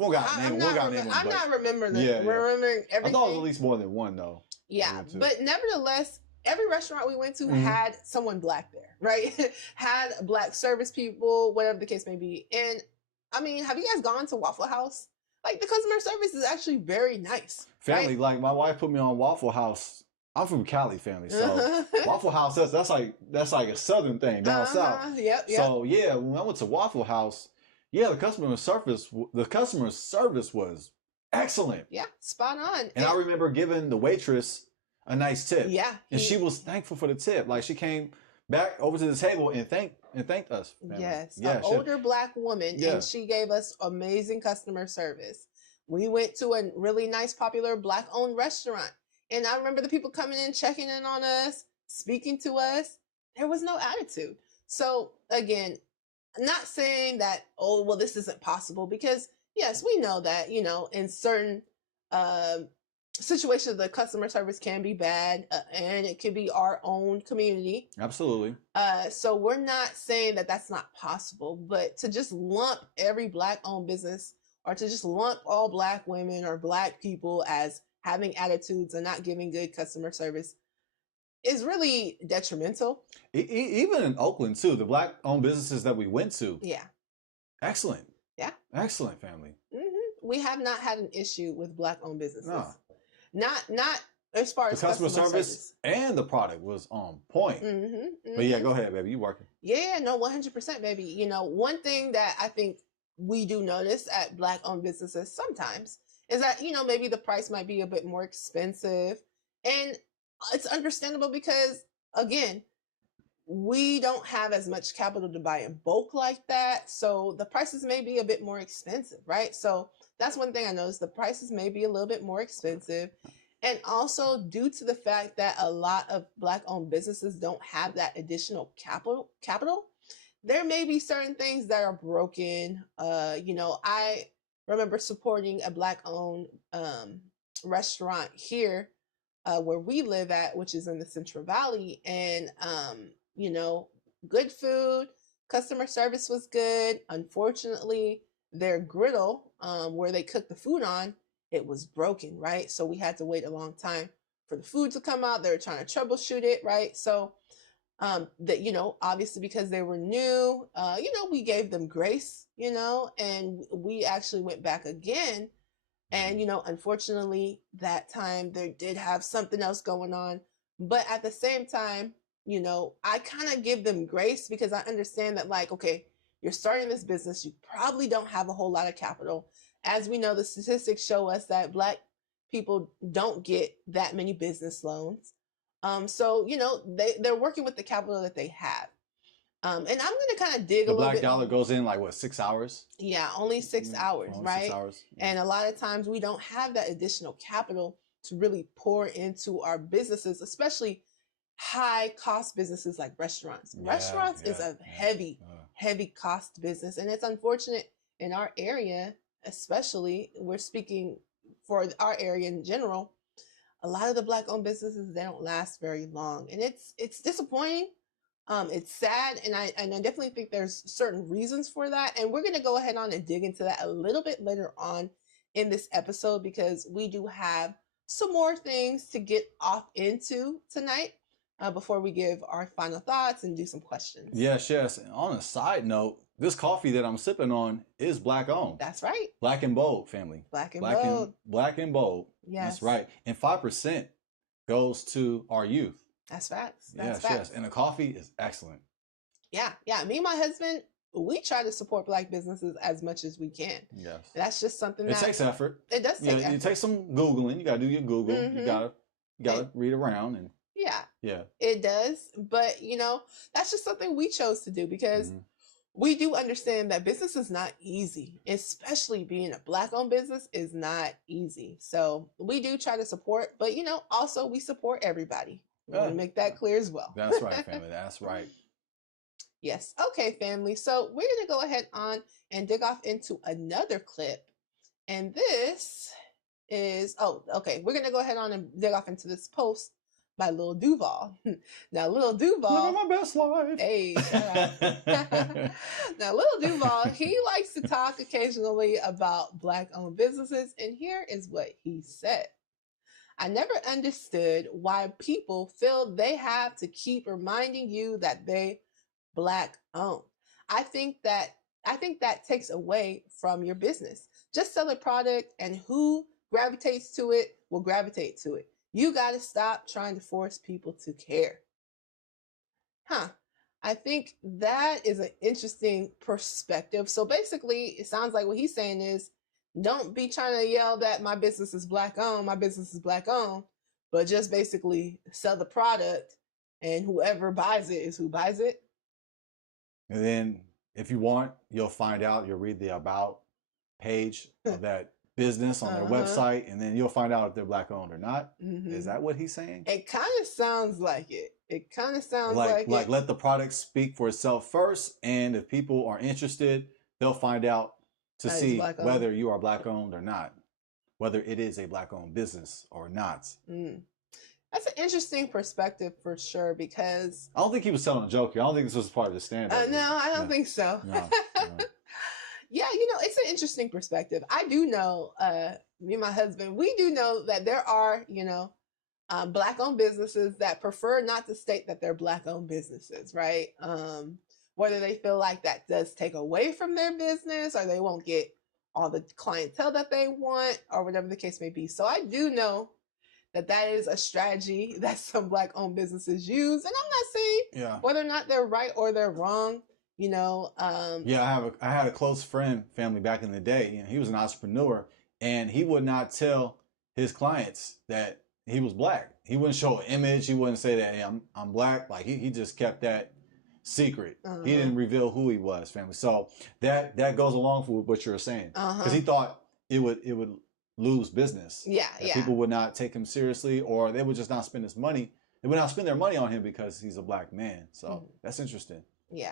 I'm not remembering remembering everything. I thought it was at least more than one, though. Yeah, but nevertheless, every restaurant we went to had someone black there, right? Had black service people, whatever the case may be. And, I mean, have you guys gone to Waffle House? Like, the customer service is actually very nice. Family, right? like my wife put me on Waffle House. I'm from Cali, family, so Waffle House that's like a southern thing down south. Yep. So yeah, when I went to Waffle House, yeah, the customer service was excellent. Yeah, spot on. And I remember giving the waitress a nice tip. Yeah, and she was thankful for the tip. Like, she came back over to the table and thanked us. Family. Yes, yeah, an older black woman, and she gave us amazing customer service. We went to a really nice, popular black-owned restaurant, and I remember the people coming in, checking in on us, speaking to us. There was no attitude. So again, not saying that, oh, well, this isn't possible, because yes, we know that, you know, in certain situations, the customer service can be bad, and it can be our own community. Absolutely. So we're not saying that that's not possible, but to just lump every black-owned business, or to just lump all black women or black people as having attitudes and not giving good customer service, is really detrimental. Even in Oakland too, the black-owned businesses that we went to, Yeah. excellent. Yeah. Excellent family. We have not had an issue with black-owned businesses. No. Not as far The as customer service and the product was on point. But yeah, go ahead, baby. You working? Yeah, no, 100%, baby. You know, one thing that I think we do notice at black-owned businesses sometimes is that, you know, maybe the price might be a bit more expensive. And it's understandable because, again, we don't have as much capital to buy in bulk like that. So the prices may be a bit more expensive, right? So that's one thing I noticed. The prices may be a little bit more expensive. And also due to the fact that a lot of black-owned businesses don't have that additional capital, there may be certain things that are broken. You know, I remember supporting a black-owned restaurant here where we live at, which is in the Central Valley, and you know, good food, customer service was good. Unfortunately, their griddle, where they cook the food on, it was broken, right? So we had to wait a long time for the food to come out. They were trying to troubleshoot it, right? So that, you know, obviously because they were new, you know, we gave them grace, you know, and we actually went back again. And, you know, unfortunately that time they did have something else going on. But at the same time, you know, I kind of give them grace because I understand that, like, okay, you're starting this business, you probably don't have a whole lot of capital. As we know, the statistics show us that Black people don't get that many business loans. So, you know, they're working with the capital that they have. And I'm going to kind of dig The a little black bit. dollar goes in like what, 6 hours? Yeah, only 6 hours, Only right? 6 hours. And a lot of times we don't have that additional capital to really pour into our businesses, especially high cost businesses like restaurants. Restaurants is a heavy cost business. And it's unfortunate in our area, especially, we're speaking for our area in general, a lot of the Black owned businesses, they don't last very long. And it's disappointing. It's sad, and I definitely think there's certain reasons for that. And we're gonna go ahead on and dig into that a little bit later on in this episode because we do have some more things to get off into tonight before we give our final thoughts and do some questions. Yes. And on a side note, this coffee that I'm sipping on is Black owned. That's right. Black and bold, family. Black and bold. Black and bold. Yes. That's right. And 5% goes to our youth. That's facts. Yes. And the coffee is excellent. Yeah. Me and my husband, we try to support Black businesses as much as we can. Yes. That's just something that takes effort. It does take effort. You take some Googling. You got to do your Google. Mm-hmm. You gotta read around and yeah, it does. But you know, that's just something we chose to do because we do understand that business is not easy, especially being a Black owned business is not easy. So we do try to support, but you know, also we support everybody. I want to make that clear as well. That's right, family. That's right. Yes. Okay, family. So we're going to go ahead on and dig off into another clip. And this is, we're going to go ahead on and dig off into this post by Lil Duval. Now, Lil Duval. Look at my best life. Hey, shut up. Now, Lil Duval, he likes to talk occasionally about Black owned businesses. And here is what he said. I never understood why people feel they have to keep reminding you that they Black owned. I think that takes away from your business. Just sell a product and who gravitates to it will gravitate to it. You got to stop trying to force people to care. I think that is an interesting perspective. So basically, it sounds like what he's saying is, don't be trying to yell that my business is Black owned, but just basically sell the product and whoever buys it is who buys it. And then if you want, you'll find out, you'll read the about page of that business on their website, and then you'll find out if they're Black owned or not. Is that what he's saying? It kind of sounds like it. It kind of sounds like it. Let the product speak for itself first, and if people are interested, they'll find out to see whether you are Black owned or not, whether it is a Black owned business or not. That's an interesting perspective for sure, because I don't think he was telling a joke here. I don't think this was part of the stand-up. No, I don't think so. No. Yeah, you know, it's an interesting perspective. I do know, me and my husband, we do know that there are, you know, Black-owned businesses that prefer not to state that they're Black-owned businesses, right? Whether they feel like that does take away from their business, or they won't get all the clientele that they want, or whatever the case may be. So I do know that that is a strategy that some Black-owned businesses use, and I'm not saying whether or not they're right or they're wrong. You know, I had a close friend family back in the day. You know, he was an entrepreneur, and he would not tell his clients that he was Black. He wouldn't show an image. He wouldn't say that, hey, I'm Black. Like he just kept that secret. He didn't reveal who he was, family. So that goes along with what you're saying, because he thought it would lose business. People would not take him seriously, or they would just not spend his money. They would not spend their money on him because he's a Black man. So that's interesting. And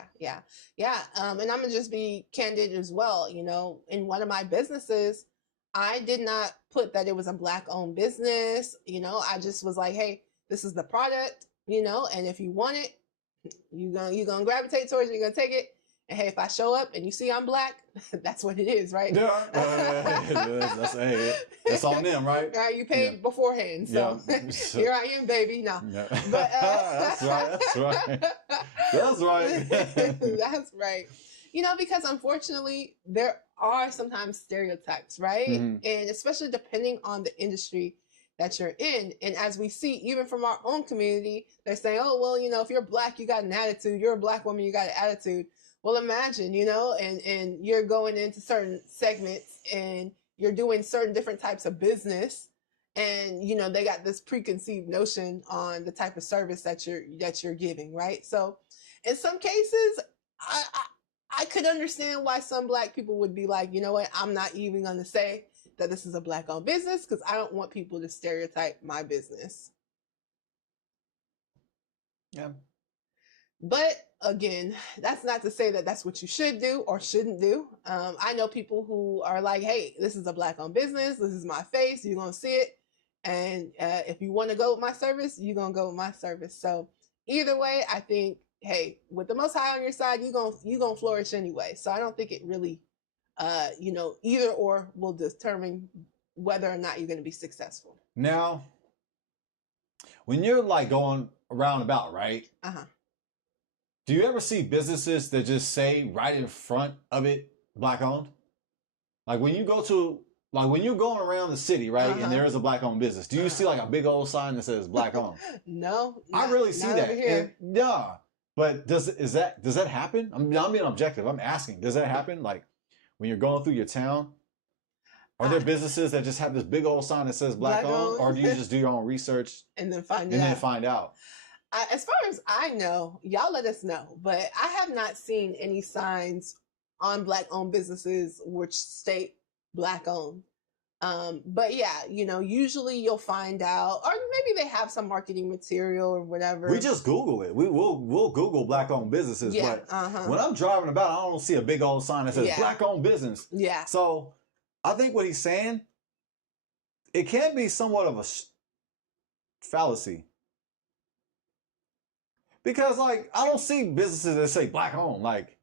I'm gonna just be candid as well. You know, in one of my businesses, I did not put that it was a Black-owned business. You know, I just was like, hey, this is the product, you know, and if you want it, you're gonna gravitate towards it, you're gonna take it. And hey, if I show up and you see I'm Black, that's what it is, right? That's on them, right? Right, you paid beforehand, so here I am, baby. No, but that's right. That's right. You know, because unfortunately, there are sometimes stereotypes, right? And especially depending on the industry that you're in. And as we see, even from our own community, they're saying, oh, well, you know, if you're Black, you got an attitude. You're a Black woman, you got an attitude. Well, imagine, you know, and you're going into certain segments and you're doing certain different types of business. And, you know, they got this preconceived notion on the type of service that you're giving, right? So in some cases, I could understand why some Black people would be like, you know what, I'm not even going to say that this is a Black-owned business because I don't want people to stereotype my business. Yeah. But again, that's not to say that that's what you should do or shouldn't do. I know people who are like, hey, this is a Black-owned business. This is my face. You're going to see it. And if you want to go with my service, you're going to go with my service. So either way, I think, hey, with the Most High on your side, you're going to flourish anyway. So I don't think it really, you know, either or will determine whether or not you're going to be successful. Now, when you're like going around about, right? Do you ever see businesses that just say right in front of it, Black-owned? Like when you when you're going around the city, right, and there is a Black-owned business, do you see like a big old sign that says Black-owned? No. I really see that. But does that happen? I'm being objective. I'm asking, does that happen? Like when you're going through your town, are there businesses that just have this big old sign that says Black-owned, or do you just do your own research and then find out? As far as I know, y'all let us know, but I have not seen any signs on Black-owned businesses which state Black-owned. But yeah, you know, usually you'll find out, or maybe they have some marketing material or whatever. We just Google it. We'll Google Black-owned businesses, but when I'm driving about, I don't see a big old sign that says Black-owned business. Yeah. So I think what he's saying, it can be somewhat of a fallacy. Because, like, I don't see businesses that say Black-owned. Like,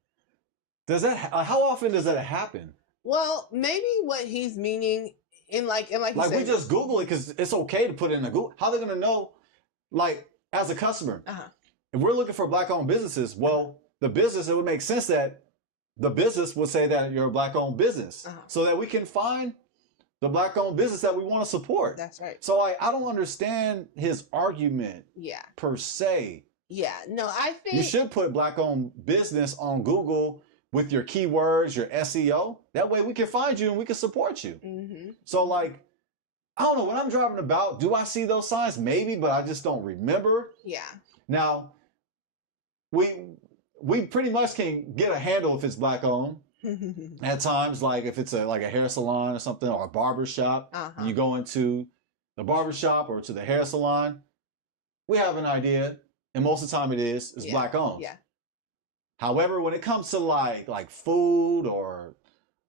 how often does that happen? Well, maybe what he's meaning like you said, we just Google it because it's okay to put it in a Google. How are they going to know, like, as a customer? If we're looking for Black-owned businesses, well, the business, it would make sense that the business would say that you're a Black-owned business so that we can find the Black-owned business that we want to support. That's right. So, I don't understand his argument per se. Yeah, no, I think you should put Black-owned business on Google with your keywords, your SEO. That way we can find you and we can support you. So like, I don't know, when I'm driving about, do I see those signs? Maybe, but I just don't remember. Yeah. Now, we pretty much can get a handle if it's Black-owned. At times, like if it's like a hair salon or something, or a barber shop, and you go into the barber shop or to the hair salon, we have an idea. And most of the time it's Black-owned. Yeah. However, when it comes to like food or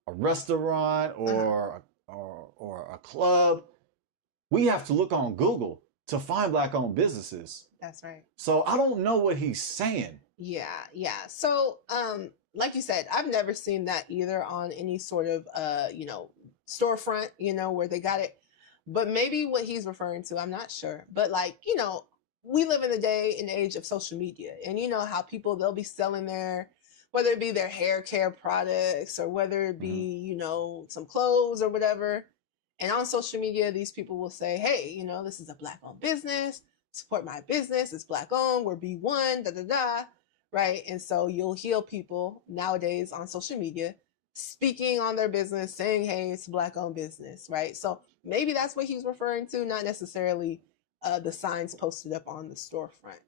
a restaurant or a club, we have to look on Google to find Black-owned businesses. That's right. So I don't know what he's saying. Yeah. So, like you said, I've never seen that either on any sort of, you know, storefront, you know, where they got it. But maybe what he's referring to, I'm not sure. But like, you know, we live in the day and age of social media. And you know how people, they'll be selling their, whether it be their hair care products or whether it be, you know, some clothes or whatever. And on social media, these people will say, hey, you know, this is a Black owned business. Support my business. It's Black owned. We're B1, da da da. Right. And so you'll hear people nowadays on social media speaking on their business, saying, hey, it's a Black owned business. Right. So maybe that's what he's referring to, not necessarily the signs posted up on the storefront.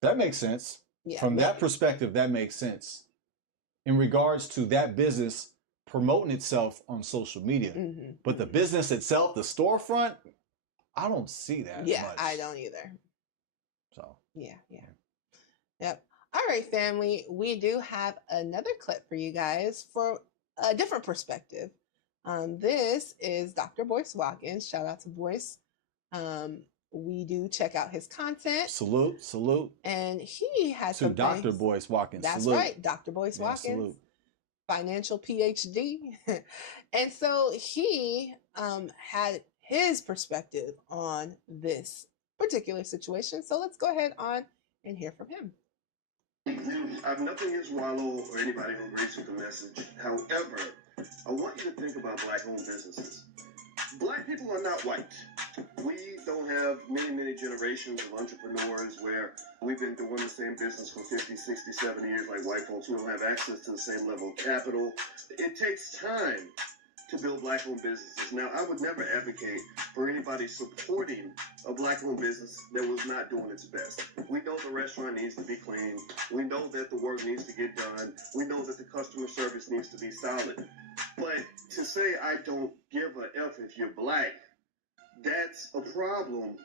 That makes sense. Yeah, From that maybe. perspective, that makes sense. In regards to that business promoting itself on social media. Mm-hmm. But the business itself, the storefront, I don't see that Yeah, much. I don't either. So Yeah. Yep. All right, family. We do have another clip for you guys for a different perspective. This is Dr. Boyce Watkins. Shout out to Boyce. We do check out his content. Salute. And he has To some Dr. things. Boyce Watkins. That's salute. right, Dr. Boyce Man, Watkins. salute. Financial PhD. And so he had his perspective on this particular situation. So let's go ahead on and hear from him. I have nothing against Wallo or anybody who agrees with the message. However, I want you to think about Black-owned businesses. Black people are not white. We don't have many generations of entrepreneurs where we've been doing the same business for 50, 60, 70 years like white folks. We don't have access to the same level of capital. It takes time to build Black-owned businesses. Now, I would never advocate for anybody supporting a Black-owned business that was not doing its best. We know the restaurant needs to be clean. We know that the work needs to get done. We know that the customer service needs to be solid. But to say I don't give a F if you're Black, that's a problem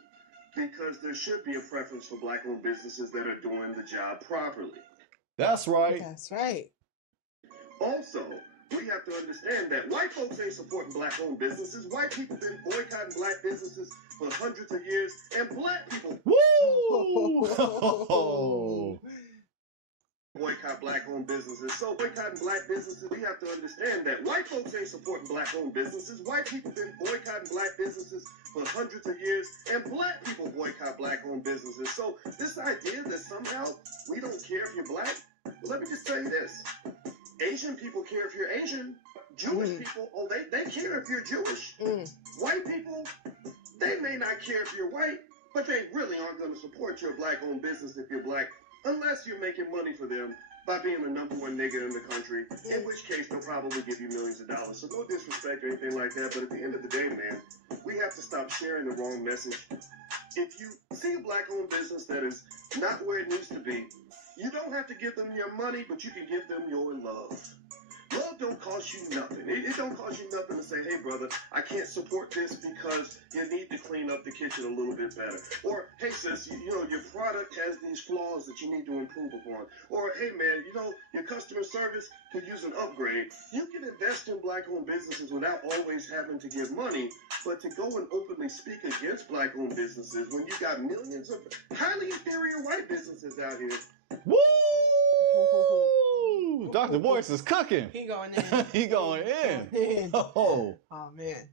because there should be a preference for Black-owned businesses that are doing the job properly. That's right. That's right. Also, we have to understand that white folks ain't supporting Black-owned businesses. White people been boycotting Black businesses for hundreds of years, and Black people Woo! boycott Black-owned businesses. So boycotting Black businesses, we have to understand that white folks ain't supporting Black-owned businesses. White people been boycotting Black businesses for hundreds of years, and Black people boycott Black-owned businesses. So this idea that somehow we don't care if you're Black, well, let me just tell you this. Asian people care if you're Asian. Jewish people, they care if you're Jewish. White people, they may not care if you're white, but they really aren't going to support your Black-owned business if you're Black, unless you're making money for them by being the #1 nigga in the country, in which case they'll probably give you millions of dollars. So no disrespect or anything like that, but at the end of the day, man, we have to stop sharing the wrong message. If you see a Black-owned business that is not where it needs to be, you don't have to give them your money, but you can give them your love. Love don't cost you nothing. It don't cost you nothing to say, hey, brother, I can't support this because you need to clean up the kitchen a little bit better. Or, hey, sis, you know, your product has these flaws that you need to improve upon. Or, hey, man, you know, your customer service could use an upgrade. You can invest in Black-owned businesses without always having to give money, but to go and openly speak against Black-owned businesses when you got millions of highly inferior white businesses out here. Woo! Dr. Boyce is cooking. He going in. He going in. Oh man.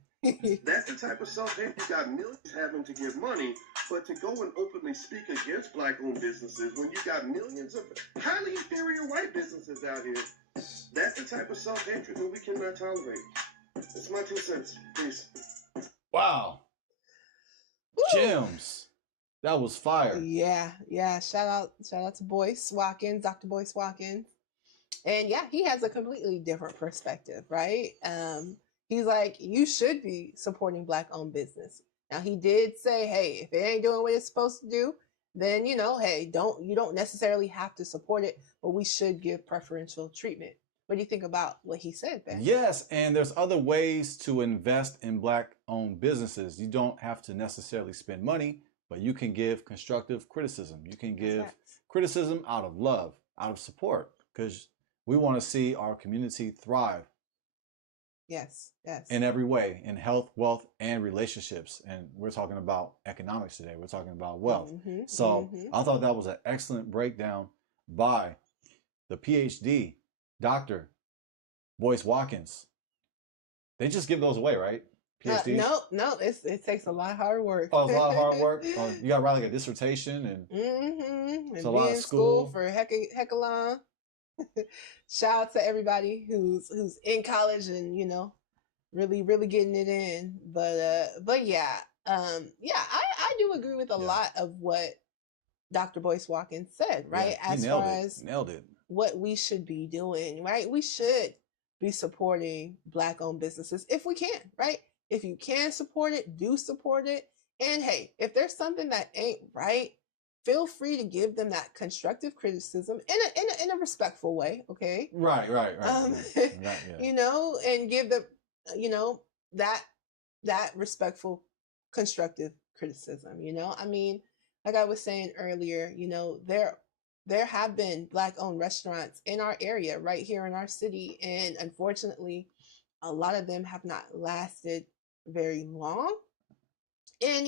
That's the type of self-hate you got millions having to give money, but to go and openly speak against Black-owned businesses when you got millions of highly inferior white businesses out here, that's the type of self-hatred that we cannot tolerate. That's my 2 cents. Peace. wow. Woo. Gems. That was fire. Yeah. Shout out to Boyce Watkins, Dr. Boyce Watkins. And yeah, he has a completely different perspective, right? He's like, you should be supporting Black-owned business. Now he did say, hey, if it ain't doing what it's supposed to do, then you know, hey, you don't necessarily have to support it, but we should give preferential treatment. What do you think about what he said, Ben? Yes, and there's other ways to invest in Black-owned businesses. You don't have to necessarily spend money, but you can give constructive criticism. You can give criticism out of love, out of support, because we want to see our community thrive. Yes. In every way, in health, wealth, and relationships. And we're talking about economics today. We're talking about wealth. I thought that was an excellent breakdown by the PhD, Dr. Boyce Watkins. They just give those away, right? PhDs? No, it takes a lot of hard work. Oh, it's a lot of hard work. Oh, you got to write like a dissertation and And it's a be lot of in school school. for heck long. Shout out to everybody who's in college and really getting it in. But yeah, I do agree with a Yeah. lot of what Dr. Boyce Watkins said, right? Yeah, he As nailed far it. as Nailed it. what we should be doing, right? We should be supporting Black-owned businesses if we can, right? If you can support it, do support it. And hey, if there's something that ain't right, feel free to give them that constructive criticism in a respectful way, okay? Right. Yeah. And give them, that respectful, constructive criticism. I mean, like I was saying earlier, there have been Black-owned restaurants in our area, right here in our city, and unfortunately, a lot of them have not lasted very long. And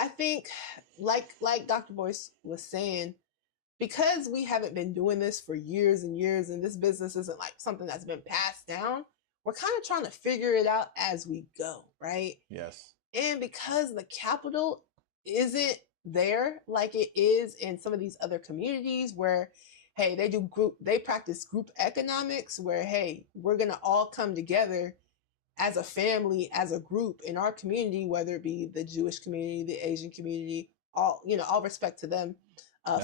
I think, like Dr. Boyce was saying, because we haven't been doing this for years and years, and this business isn't like something that's been passed down, we're kind of trying to figure it out as we go, right? Yes. And because the capital isn't there like it is in some of these other communities where, hey, they practice group economics where, hey, we're going to all come together as a family, as a group in our community, whether it be the Jewish community, the Asian community, all respect to them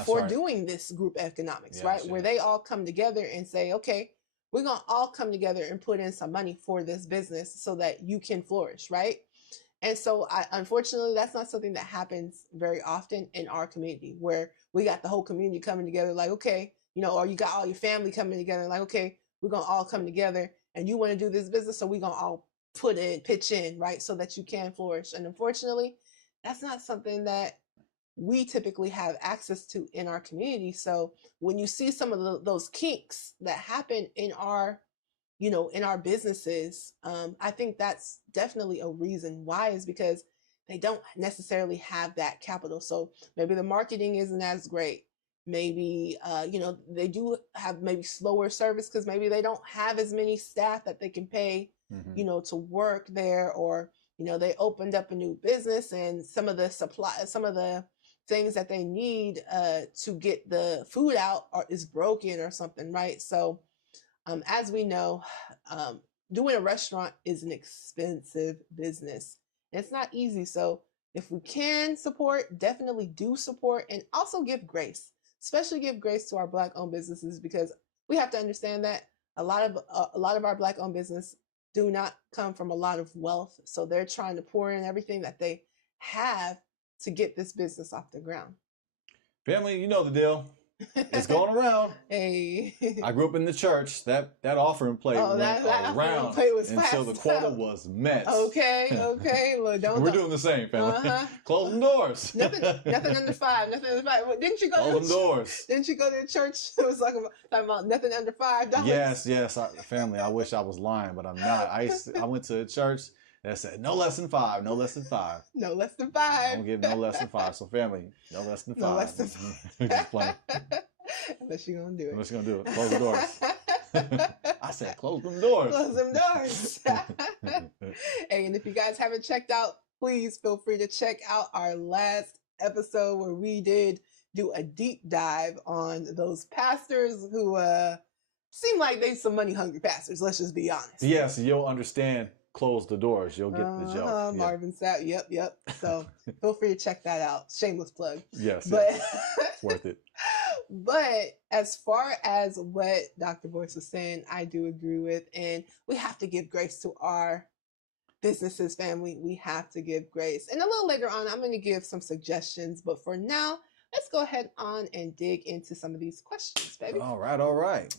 for right. doing this group economics, Yes, right? Where yes. they all come together and say, okay, we're going to all come together and put in some money for this business so that you can flourish, right? And so, unfortunately, that's not something that happens very often in our community, where we got the whole community coming together, like, okay, or you got all your family coming together, like, okay, we're gonna all come together, and you want to do this business, so we're gonna all pitch in, right, so that you can flourish. And unfortunately, that's not something that we typically have access to in our community. So when you see some of those kinks that happen in our in our businesses, I think that's definitely a reason why, is because they don't necessarily have that capital. So maybe the marketing isn't as great. Maybe, they do have maybe slower service because maybe they don't have as many staff that they can pay, to work there, or, they opened up a new business and some of the things that they need to get the food out is broken or something, right? So, as we know, doing a restaurant is an expensive business. It's not easy. So if we can support, definitely do support, and also give grace, especially give grace to our Black-owned businesses, because we have to understand that a lot of our Black-owned business do not come from a lot of wealth. So they're trying to pour in everything that they have to get this business off the ground. Family, you know the deal. It's going around. Hey. I grew up in the church. That offering plate went around until the quota was met. Okay. Well, we're doing the same, family. Close them doors. Nothing under five. Nothing under five. Well, didn't you go? Close them doors. Didn't you go to the church? It was like talking about nothing under $5. Yes. Family, I wish I was lying, but I'm not. I went to a church that said no less than 5. No less than 5. No less than 5. I don't give no less than 5. So family, no less than 5. No less than 5. Just playing. Unless you're gonna do it. Unless you're gonna do it. Close the doors. I said close them doors. Close them doors. Hey, and if you guys haven't checked out, please feel free to check out our last episode where we did do a deep dive on those pastors who seem like they some money hungry pastors. Let's just be honest. Yes, you'll understand. Close the doors. You'll get the joke. Yeah. Marvin Sapp. Yep. So feel free to check that out. Shameless plug. Yes. But it's worth it. But as far as what Dr. Boyce was saying, I do agree with, and we have to give grace to our businesses, family. We have to give grace. And a little later on, I'm going to give some suggestions, but for now, let's go ahead on and dig into some of these questions, baby. All right.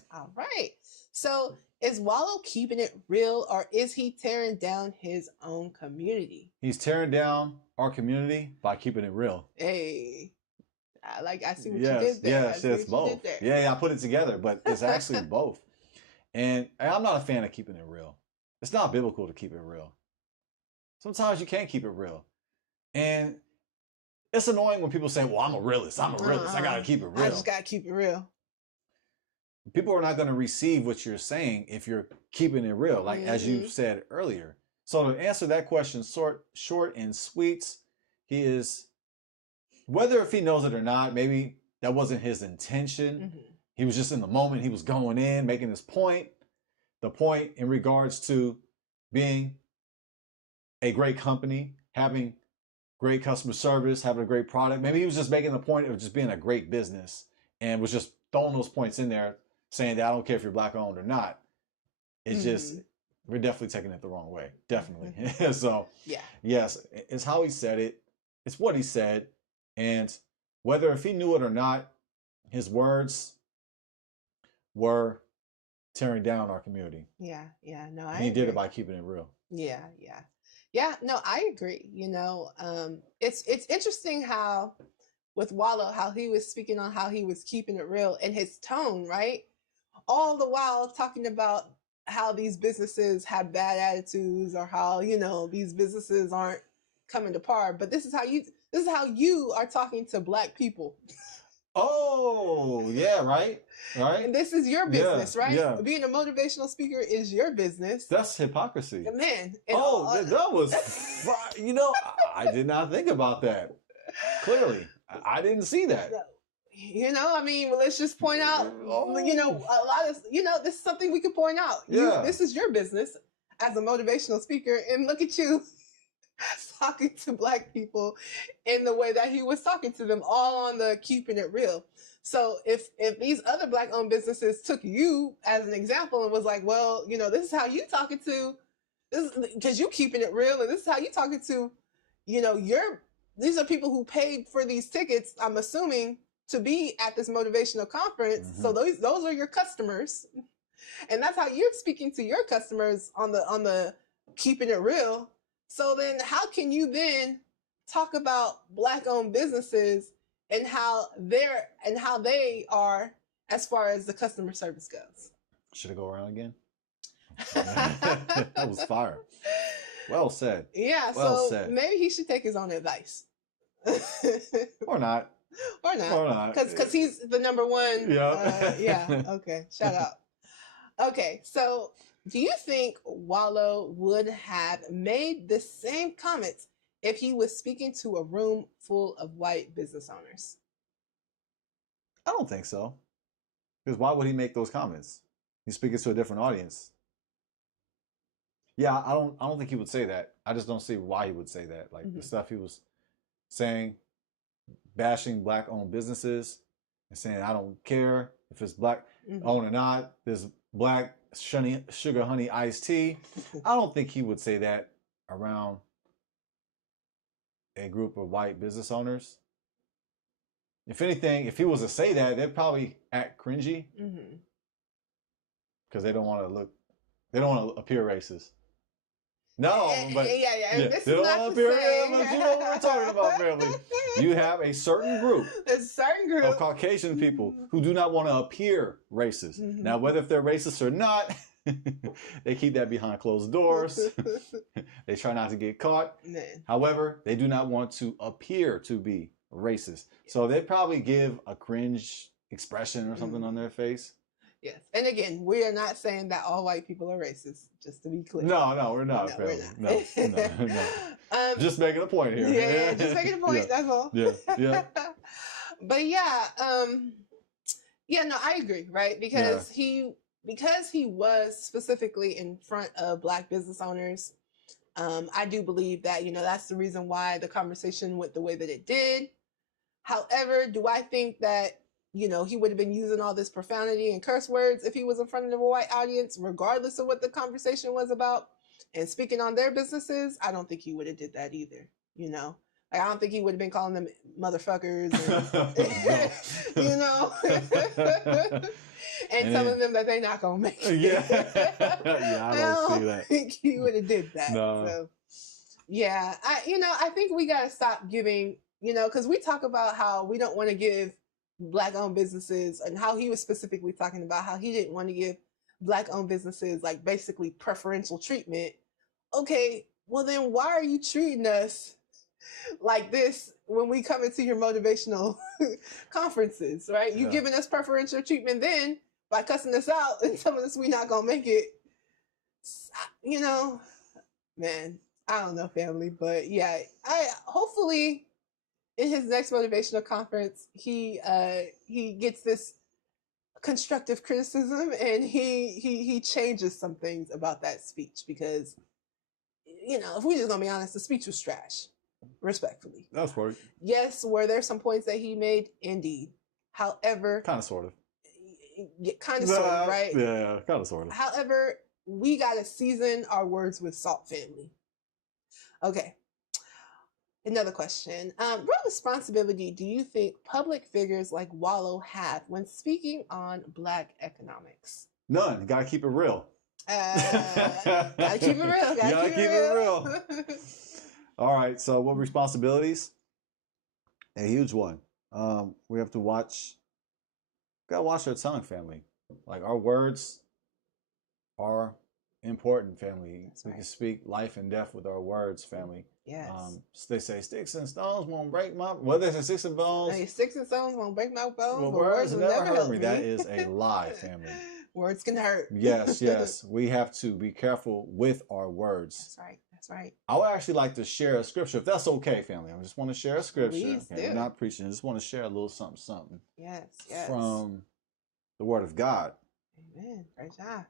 So, is Wallo keeping it real, or is he tearing down his own community? He's tearing down our community by keeping it real. Hey, I see what you did there. Yes, it's both. Yeah, I put it together, but it's actually both. And I'm not a fan of keeping it real. It's not biblical to keep it real. Sometimes you can't keep it real. And it's annoying when people say, well, I'm a realist. I got to keep it real. I just got to keep it real. People are not going to receive what you're saying if you're keeping it real. Like, as you said earlier, So to answer that question, short and sweet, he is, whether if he knows it or not, maybe that wasn't his intention. Mhm. He was just in the moment. He was going in, making this point. The point in regards to being a great company, having great customer service, having a great product. Maybe he was just making the point of just being a great business and was just throwing those points in there, saying that I don't care if you're black owned or not. It's just, we're definitely taking it the wrong way. Definitely. So, Yeah. yes, it's how he said it. It's what he said. And whether if he knew it or not, his words were tearing down our community. Yeah. No, And he did it by keeping it real. Yeah. No, I agree. It's interesting how with Wallo, how he was speaking on how he was keeping it real and his tone, right? All the while talking about how these businesses have bad attitudes or how, these businesses aren't coming to par. But this is how you are talking to black people. Oh, yeah, right. And this is your business, right? Yeah. Being a motivational speaker is your business. That's hypocrisy. Man. That was, I did not think about that. Clearly, I didn't see that. Let's just point out, a lot of, this is something we could point out. Yeah. This is your business as a motivational speaker, and look at you talking to black people in the way that he was talking to them, all on the keeping it real. So if these other black-owned businesses took you as an example and was like, well, this is how you talking to, this because you keeping it real, and this is how you talking to, these are people who paid for these tickets, I'm assuming, to be at this motivational conference. Mm-hmm. So those are your customers, and that's how you're speaking to your customers on the keeping it real. So then how can you then talk about black-owned businesses and how they are as far as the customer service goes? Should I go around again? That was fire. Well said. Yeah, well so said. Maybe he should take his own advice. Or not. Because he's the number one. Yeah. Okay. Shout out. Okay. So do you think Wallo would have made the same comments if he was speaking to a room full of white business owners? I don't think so. Because why would he make those comments? He's speaking to a different audience. Yeah, I don't think he would say that. I just don't see why he would say that. Like the stuff he was saying, bashing black-owned businesses and saying, I don't care if it's black-owned or not. There's black sugar honey iced tea. I don't think he would say that around a group of white business owners. If anything, if he was to say that, they'd probably act cringy because they don't want to appear racist. No, but yeah. This they is don't not want to to appear say. racist. You know what we're talking about, family. You have a certain group of Caucasian people who do not want to appear racist. Now, whether if they're racist or not, they keep that behind closed doors. They try not to get caught. However, they do not want to appear to be racist. So they probably give a cringe expression or something on their face. Yes. And again, we are not saying that all white people are racist, just to be clear. No, we're not. No, we're not. No. Just making a point here. Yeah, just making a point, that's all. Yeah. But no, I agree, right? Because he was specifically in front of black business owners. I do believe that, that's the reason why the conversation went the way that it did. However, do I think that, he would have been using all this profanity and curse words if he was in front of a white audience, regardless of what the conversation was about, and speaking on their businesses? I don't think he would have did that either, Like, I don't think he would have been calling them motherfuckers, and telling them that they're not gonna make it. Yeah, I don't see that. Think he would have did that. No. So, yeah, I think we gotta stop giving, because we talk about how we don't want to give black-owned businesses, and how he was specifically talking about how he didn't want to give black-owned businesses like basically preferential treatment. Okay, well then why are you treating us like this when we come into your motivational conferences, right? You giving us preferential treatment then by cussing us out and telling us we're not gonna make it. Man, I don't know, family, but yeah, I hopefully in his next motivational conference, he gets this constructive criticism and he changes some things about that speech because if we just gonna be honest, the speech was trash. Respectfully. That's right. Yes, were there some points that he made? Indeed. However, Kind of, sort of. Kind of, sort of, right? Yeah, kind of, sort of. However, we gotta season our words with salt, family. Okay. Another question. What responsibility do you think public figures like Wallo have when speaking on Black economics? None. You gotta keep it real. Gotta keep it real. Gotta keep it real. All right. So, what responsibilities? A huge one. We have to watch. Gotta watch our tongue, family. Like our words are important, family. That's we right. can speak life and death with our words, family. Yes. They say sticks and stones won't break my. Well, they say sticks and bones. Hey, sticks and stones won't break my bones. Well, but words will never hurt help me. That is a lie, family. Words can hurt. Yes, yes. We have to be careful with our words. That's right. That's right. I would actually like to share a scripture, if that's okay, family. I just want to share a scripture. Please do. I'm not preaching. I just want to share a little something Yes. Yes. from the Word of God. Amen. Great job.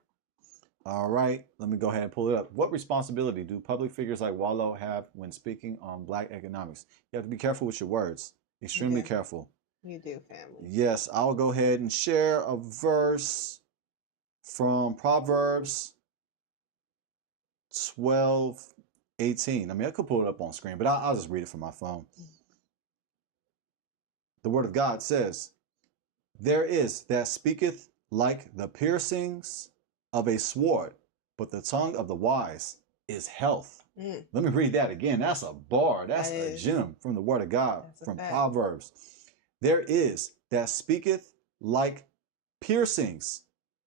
All right, let me go ahead and pull it up. What responsibility do public figures like Wallo have when speaking on Black economics? You have to be careful with your words. Extremely do. careful. You do, family. Yes, I'll go ahead and share a verse from Proverbs 12:18. I mean, I could pull it up on screen, but I'll just read it from my phone. The Word of God says, "There is that speaketh like the piercings of a sword, but the tongue of the wise is health." Let me read that again. That's a bar. That's a gem from the Word of God, from Proverbs. There is that speaketh like piercings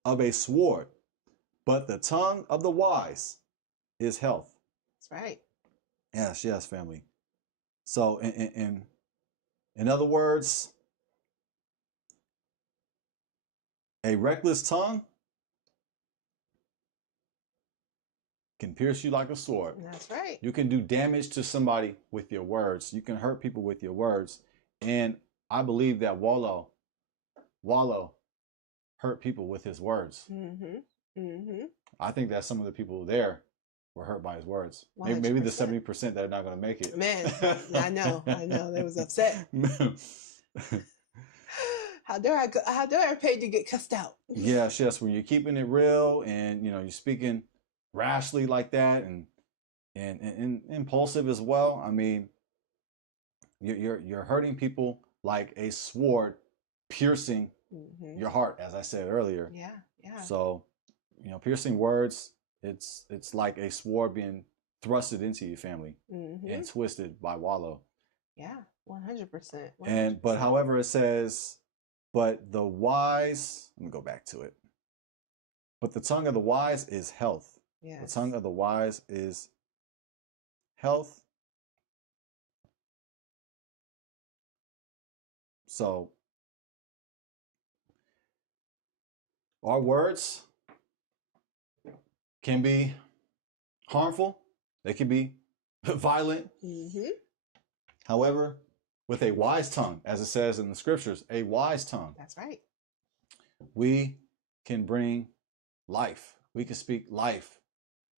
of a sword, but the tongue of the wise is health. That's right. Yes, yes, family. So, in other words, a reckless tongue can pierce you like a sword. That's right. You can do damage to somebody with your words. You can hurt people with your words. And I believe that Wallo hurt people with his words. I think that some of the people there were hurt by his words. Maybe the 70% that are not going to make it. Man, I know. They was upset. How dare I pay to get cussed out? Yes, yes. When you're keeping it real and you're speaking rashly like that and impulsive as well. I mean, you're hurting people like a sword piercing your heart, as I said earlier. Yeah, yeah. So, piercing words, it's like a sword being thrusted into your family and twisted by Wallo. Yeah, 100%. But however, it says, but the wise, let me go back to it. But the tongue of the wise is health. Yes. The tongue of the wise is health. So, our words can be harmful. They can be violent. However, with a wise tongue, as it says in the scriptures, a wise tongue. That's right. We can bring life. We can speak life.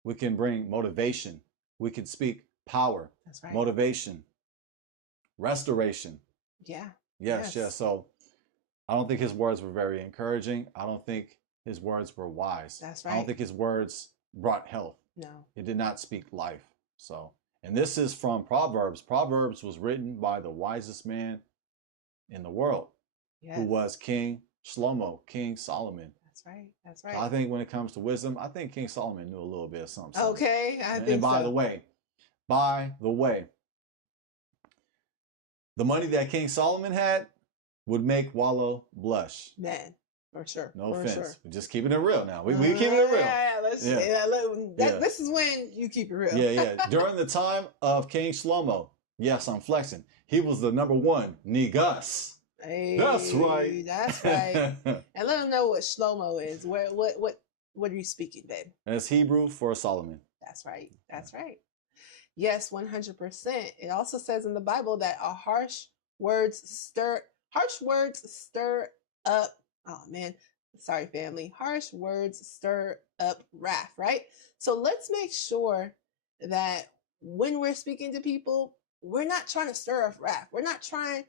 We can bring motivation. We can speak power. That's right. Motivation. Restoration. Yeah. Yes. So I don't think his words were very encouraging. I don't think his words were wise. That's right. I don't think his words brought health. No. It did not speak life. So, and this is from Proverbs. Proverbs was written by the wisest man in the world, who was King Shlomo, King Solomon. That's right. That's right. So I think when it comes to wisdom, I think King Solomon knew a little bit of something. Okay, I think so. And by the way, the money that King Solomon had would make Wallo blush. Man, for sure. No for offense. Sure. We're just keeping it real now. We keeping it real. This is when you keep it real. Yeah. During the time of King Shlomo, yes, I'm flexing. He was the #1 Negus. Hey, that's right. That's right. And let them know what Shlomo is. What are you speaking, babe? That's Hebrew for Solomon. That's right. That's right. Yes, 100%. It also says in the Bible that harsh words stir up, oh man, sorry family. Harsh words stir up wrath, right? So let's make sure that when we're speaking to people, we're not trying to stir up wrath. We're not trying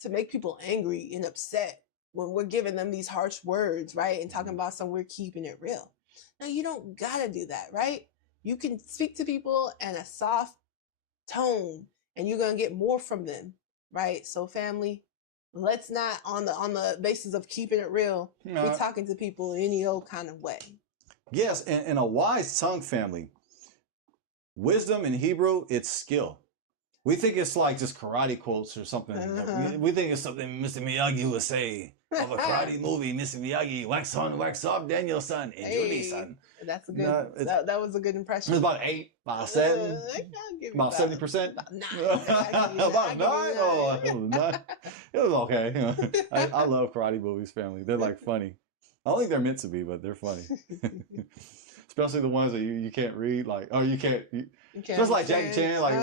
to make people angry and upset when we're giving them these harsh words, right? And talking about some we're keeping it real. No, you don't gotta do that, right? You can speak to people in a soft tone and you're gonna get more from them, right? So family, let's not on the basis of keeping it real, be talking to people any old kind of way. Yes, and a wise tongue, family. Wisdom in Hebrew, it's skill. We think it's like just karate quotes or something. We think it's something Mr. Miyagi would say of a karate movie. Mr. Miyagi, wax on, wax off, Daniel-san, and Junie-san. That's a good. That was a good impression. It was about 8, about 7, about 70%. About 9. About 9. Oh, it was 9. It was okay. I love karate movies, family. They're like funny. I don't think they're meant to be, but they're funny. Especially the ones that you can't read, like, oh, you can't. Just like Jackie Chan, like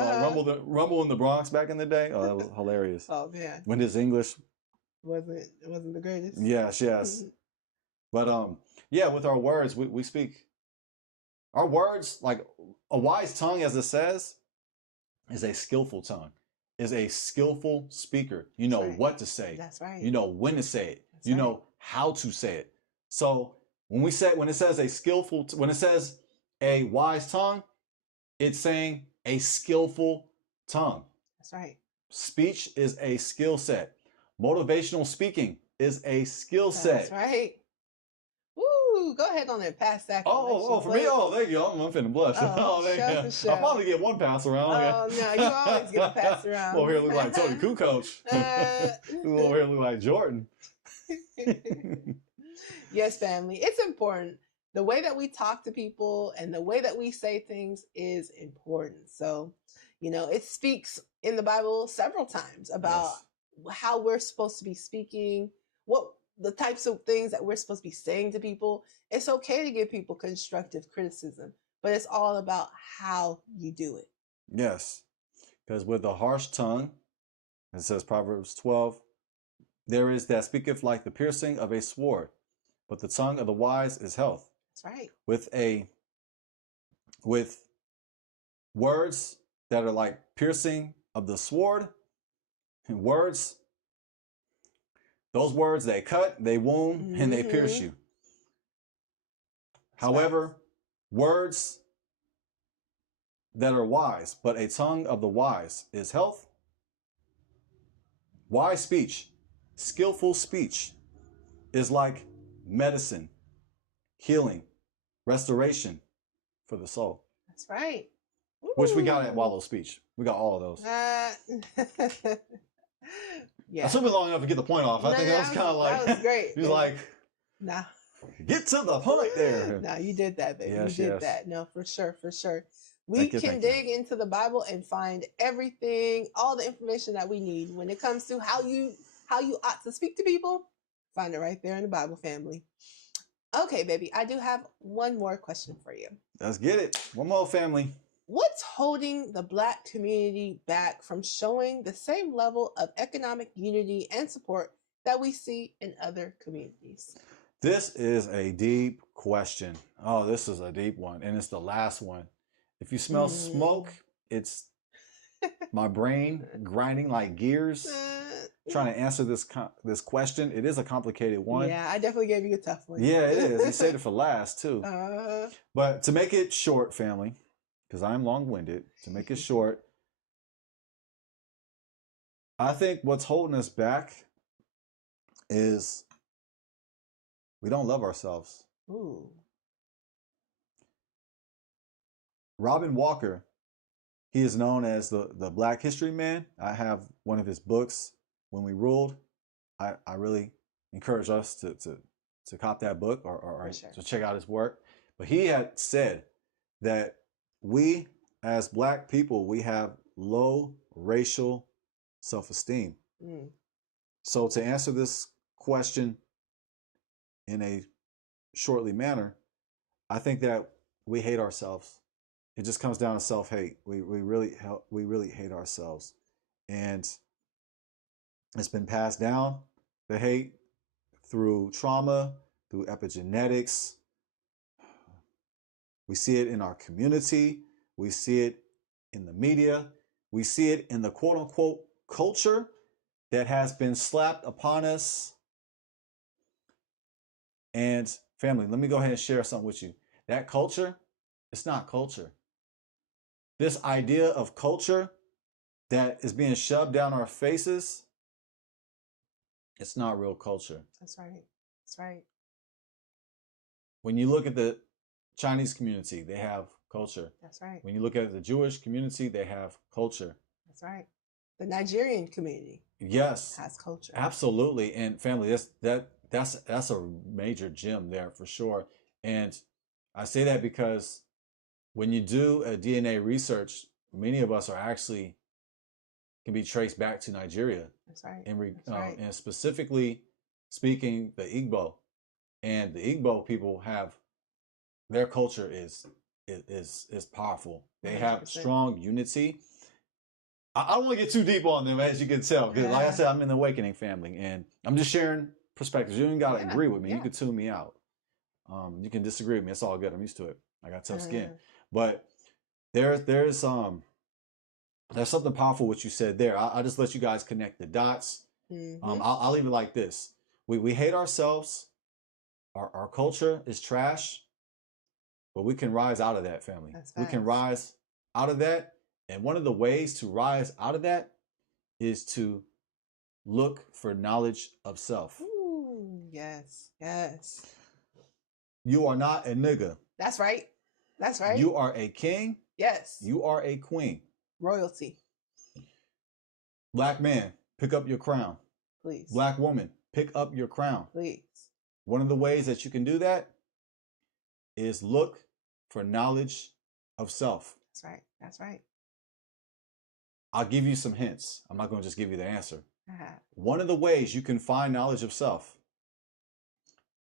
Rumble in the Bronx back in the day. Oh, that was hilarious. Oh man, when his English wasn't the greatest. Yes. But yeah, with our words, we speak. Our words, like a wise tongue, as it says, is a skillful tongue. Is a skillful speaker. You know what to say. That's right. You know when to say it. You know how to say it. So when it says a wise tongue, it's saying a skillful tongue. That's right. Speech is a skill set. Motivational speaking is a skill set. That's right. Woo! Go ahead on and pass that. Oh, for me? Oh, thank you. I'm finna blush. Oh, thank you. I'll probably get one pass around. Oh, no, you always get a pass around. Over here look like Tony Kukoc. Over here look like Jordan. Yes, family. It's important. The way that we talk to people and the way that we say things is important. So, it speaks in the Bible several times about how we're supposed to be speaking, what the types of things that we're supposed to be saying to people. It's okay to give people constructive criticism, but it's all about how you do it. Yes, because with a harsh tongue, it says Proverbs 12, there is that speaketh like the piercing of a sword, but the tongue of the wise is health. That's right. With words that are like piercing of the sword, and those words, they cut, they wound, and they pierce you. However, words that are wise, but a tongue of the wise is health. Wise speech, skillful speech is like medicine, healing, restoration for the soul. That's right. Ooh. Which we got at Wallo speech. We got all of those. Yeah. I took me long enough to get the point off. I think that was kind of like, that was great. He was like, nah, get to the point there. Nah, you did that, baby. Yes, you did that. No, for sure. We can dig into the Bible and find everything, all the information that we need when it comes to how you ought to speak to people. Find it right there in the Bible, family. Okay, baby, I do have one more question for you. Let's get it. One more, family. What's holding the Black community back from showing the same level of economic unity and support that we see in other communities? This is a deep question. Oh, this is a deep one, and it's the last one. If you smell smoke, it's my brain grinding like gears, trying to answer this question. It is a complicated one. Yeah, I definitely gave you a tough one. Yeah, it is. You saved it for last, too. But to make it short, family, because I'm long-winded, to make it short, I think what's holding us back is we don't love ourselves. Ooh. Robin Walker, he is known as the Black History Man. I have one of his books, When We Ruled. I really encourage us to cop that book or to check out his work. But he had said that we, as Black people, we have low racial self-esteem. So to answer this question in a shortly manner, I think that we hate ourselves it just comes down to self-hate. We really hate ourselves, and it's been passed down, the hate, through trauma, through epigenetics. We see it in our community. We see it in the media. We see it in the quote-unquote culture that has been slapped upon us. And family, let me go ahead and share something with you. That culture, it's not culture. This idea of culture that is being shoved down our faces, it's not real culture. That's right. That's right. When you look at the Chinese community, they have culture. That's right. When you look at the Jewish community, they have culture. That's right. The Nigerian community, yes, has culture. Absolutely. And family, that's a major gem there for sure. And I say that because when you do a DNA research, many of us are actually can be traced back to Nigeria. That's right. And specifically speaking, the Igbo. And the Igbo people have their culture is powerful. They 100%. Have strong unity. I don't want to get too deep on them, as you can tell, because like I said, I'm in the awakening family, and I'm just sharing perspectives. You don't gotta agree with me. You can tune me out. You can disagree with me. It's all good. I'm used to it. I got tough skin. But there's something powerful what you said there. I'll just let you guys connect the dots. I'll leave it like this. We hate ourselves. Our culture is trash, but we can rise out of that, family. We can rise out of that. And one of the ways to rise out of that is to look for knowledge of self. Ooh, yes, yes. You are not a nigga. That's right. That's right. You are a king. Yes. You are a queen. Royalty. Black man, pick up your crown. Please. Black woman, pick up your crown. Please. One of the ways that you can do that is look for knowledge of self. That's right. That's right. I'll give you some hints. I'm not going to just give you the answer. One of the ways you can find knowledge of self,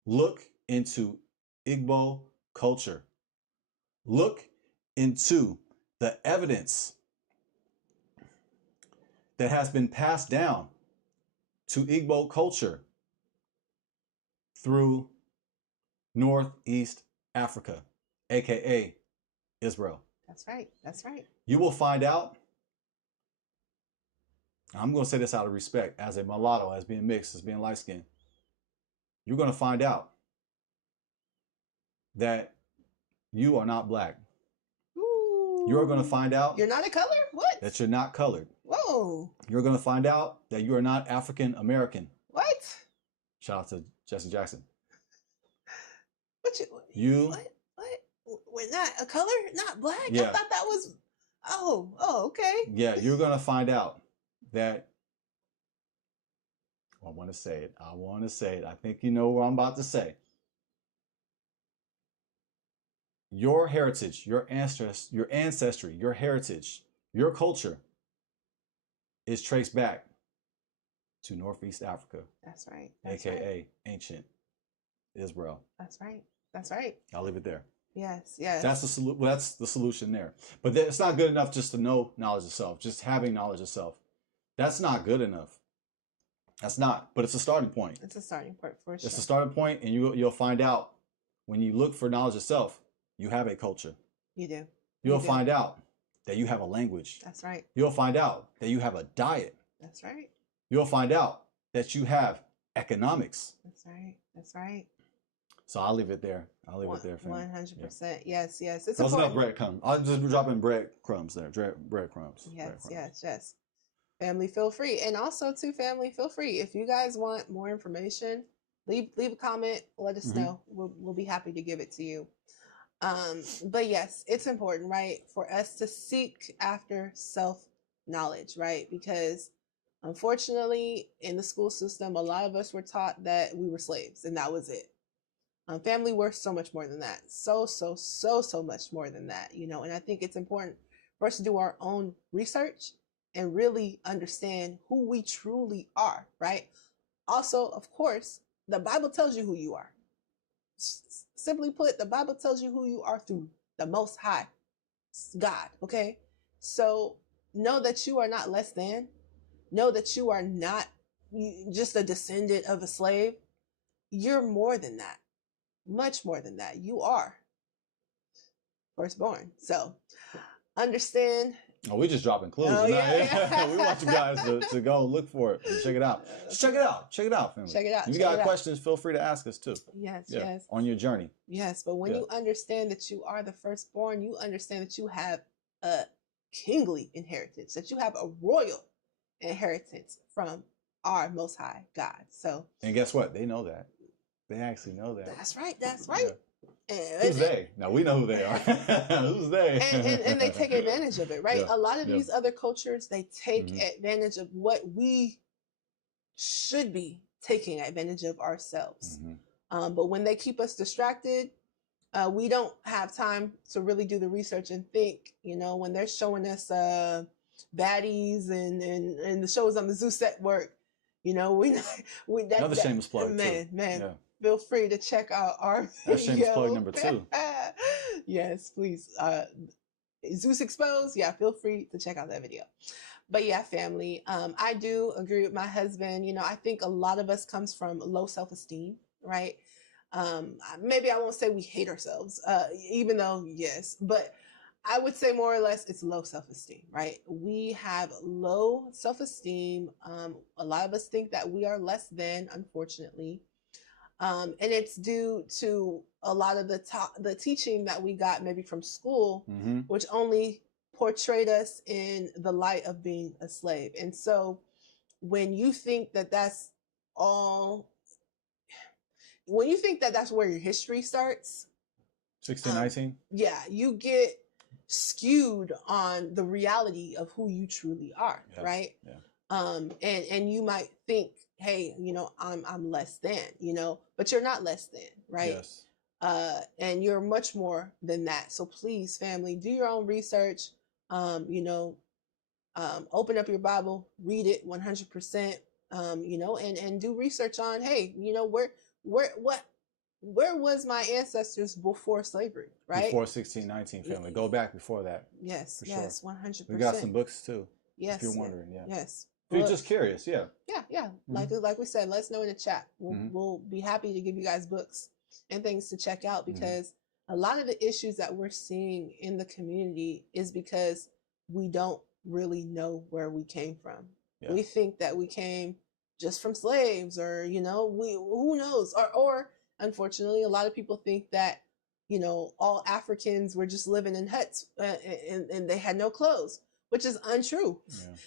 look into Igbo culture. Look into the evidence that has been passed down to Igbo culture through Northeast Africa, aka Israel. That's right. That's right. You will find out. I'm going to say this out of respect, as a mulatto, as being mixed, as being light skinned. You're going to find out that you are not black. Ooh. You're going to find out. You're not a color? What? That you're not colored. Whoa. You're going to find out that you are not African American. What? Shout out to Jesse Jackson. What? We're not a color? Not black? Yeah. I thought that was. Oh, okay. Yeah, you're going to find out that. I want to say it. I think you know what I'm about to say. Your heritage, your ancestry, your heritage, your culture is traced back to Northeast Africa. That's right. AKA ancient Israel. That's right. That's right. I'll leave it there. Yes, yes. That's the solution there. But it's not good enough just to know knowledge of self, just having knowledge of self. That's not good enough. That's not, but it's a starting point. It's a starting point for sure. It's a starting point, and you'll find out when you look for knowledge of self, you have a culture. You do. You'll find out that you have a language. That's right. You'll find out that you have a diet. That's right. You'll find out that you have economics. That's right. That's right. So I'll leave it there. I'll leave it there. 100%. Yes, yes. It's Those enough breadcrumbs. I'll just drop in breadcrumbs there. Breadcrumbs. Yes. Family, feel free. And also, too, family, feel free. If you guys want more information, leave a comment. Let us know. We'll be happy to give it to you. But yes, it's important, right, for us to seek after self-knowledge, right? Because unfortunately, in the school system, a lot of us were taught that we were slaves and that was it. Family, we're so much more than that. So much more than that, and I think it's important for us to do our own research and really understand who we truly are, right? Also, of course, the Bible tells you who you are. Simply put, the Bible tells you who you are through the Most High. God, okay? So know that you are not less than. Know that you are not just a descendant of a slave. You're more than that. Much more than that. You are firstborn. So understand. Oh, we just dropping clues. Oh, yeah. We want you guys to go look for it and check it out. Check it out. Check it out, family. Check it out. If you got questions, feel free to ask us too. Yes, Yeah, yes. on your journey. Yes, but when you understand that you are the firstborn, you understand that you have a kingly inheritance, that you have a royal inheritance from our Most High God. So, and guess what? They know that. They actually know that. That's right. That's right. Yeah. Who's they? Now we know who they are. Who's they? And they take advantage of it, right? A lot of these other cultures, they take advantage of what we should be taking advantage of ourselves. But when they keep us distracted, we don't have time to really do the research and think. You know, when they're showing us baddies and the shows on the Zeus Network, you know, another shameless plug. Man. Yeah. Feel free to check out our video. That's shameless plug number 2. Yes, please. Zeus Exposed. Yeah, feel free to check out that video. But yeah, family, I do agree with my husband. You know, I think a lot of us comes from low self-esteem, right? Maybe I won't say we hate ourselves, even though, yes, but I would say more or less it's low self-esteem, right? We have low self-esteem. A lot of us think that we are less than, unfortunately. And it's due to a lot of the teaching that we got maybe from school, which only portrayed us in the light of being a slave. And so when you think that that's all, when you think that that's where your history starts, 1619, yeah, you get skewed on the reality of who you truly are, right? And you might think, hey, you know, I'm less than, you know, but you're not less than, right? And you're much more than that. So please, family, do your own research. You know, open up your Bible, read it 100%. You know, and do research on, hey, you know, where was my ancestors before slavery, right? Before 1619, family. Go back before that. Yes, yes, 100%. We got some books too. Yes, if you're wondering, yes. If you're just curious, yeah. Like we said, let us know in the chat. We'll be happy to give you guys books and things to check out, because a lot of the issues that we're seeing in the community is because we don't really know where we came from. We think that we came just from slaves, or, you know, who knows, or unfortunately, a lot of people think that, you know, all Africans were just living in huts and they had no clothes, which is untrue.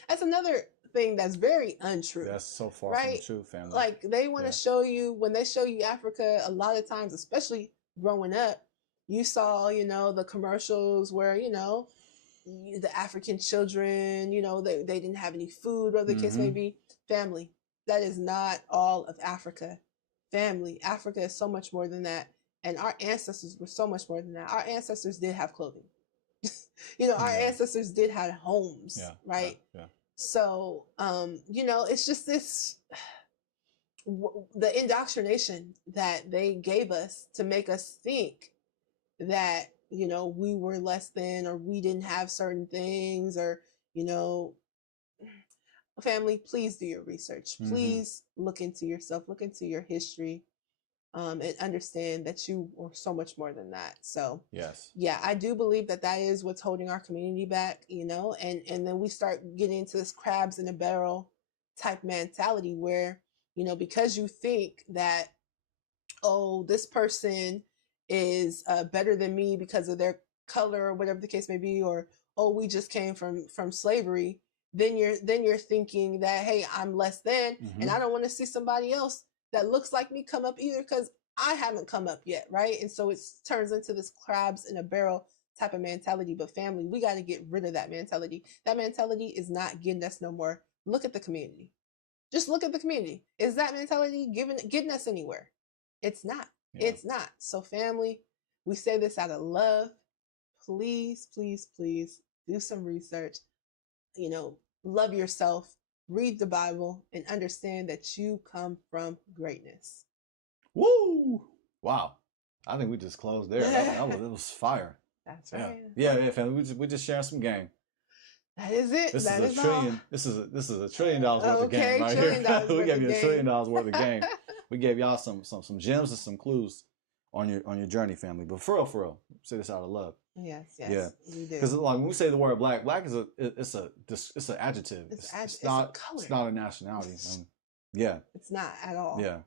That's another thing that's very untrue. That's so far from the truth, family. Like, they want to show you, when they show you Africa, a lot of times, especially growing up, you saw, you know, the commercials where, you know, the African children, you know, they didn't have any food, or the case may be. Family, that is not all of Africa. Family, Africa is so much more than that. And our ancestors were so much more than that. Our ancestors did have clothing. You know, our ancestors did have homes, right? So, you know, it's just this, the indoctrination that they gave us to make us think that, you know, we were less than, or we didn't have certain things, or, you know, family, please do your research. Please look into yourself, look into your history, and understand that you are so much more than that. So yeah, I do believe that that is what's holding our community back, you know, and then we start getting into this crabs in a barrel type mentality where, you know, because you think that, oh, this person is better than me because of their color, or whatever the case may be, or, oh, we just came from slavery, then you're thinking that, hey, I'm less than, and I don't want to see somebody else that looks like me come up either, because I haven't come up yet, right? And so it turns into this crabs in a barrel type of mentality. But family, we got to get rid of that mentality. That mentality is not getting us no more. Look at the community. Just look at the community. Is that mentality getting us anywhere? It's not. It's not. So family, we say this out of love. Please, please, please do some research. You know, love yourself, read the Bible, and understand that you come from greatness. Woo! Wow. I think we just closed there. It was fire. That's Yeah, right. yeah, family. We just sharing some game. That is it. This That is is a all. trillion. This is $1 trillion worth of game Okay, right $1 here. trillion We worth gave of you $1 trillion game. worth of game. We gave y'all some gems and some clues on your journey, family. But for real, say this out of love. Yes, Yeah. we do. Because like when we say the word black is it's an adjective. It's not a color. it's not a nationality. Yeah. It's not at all. Yeah.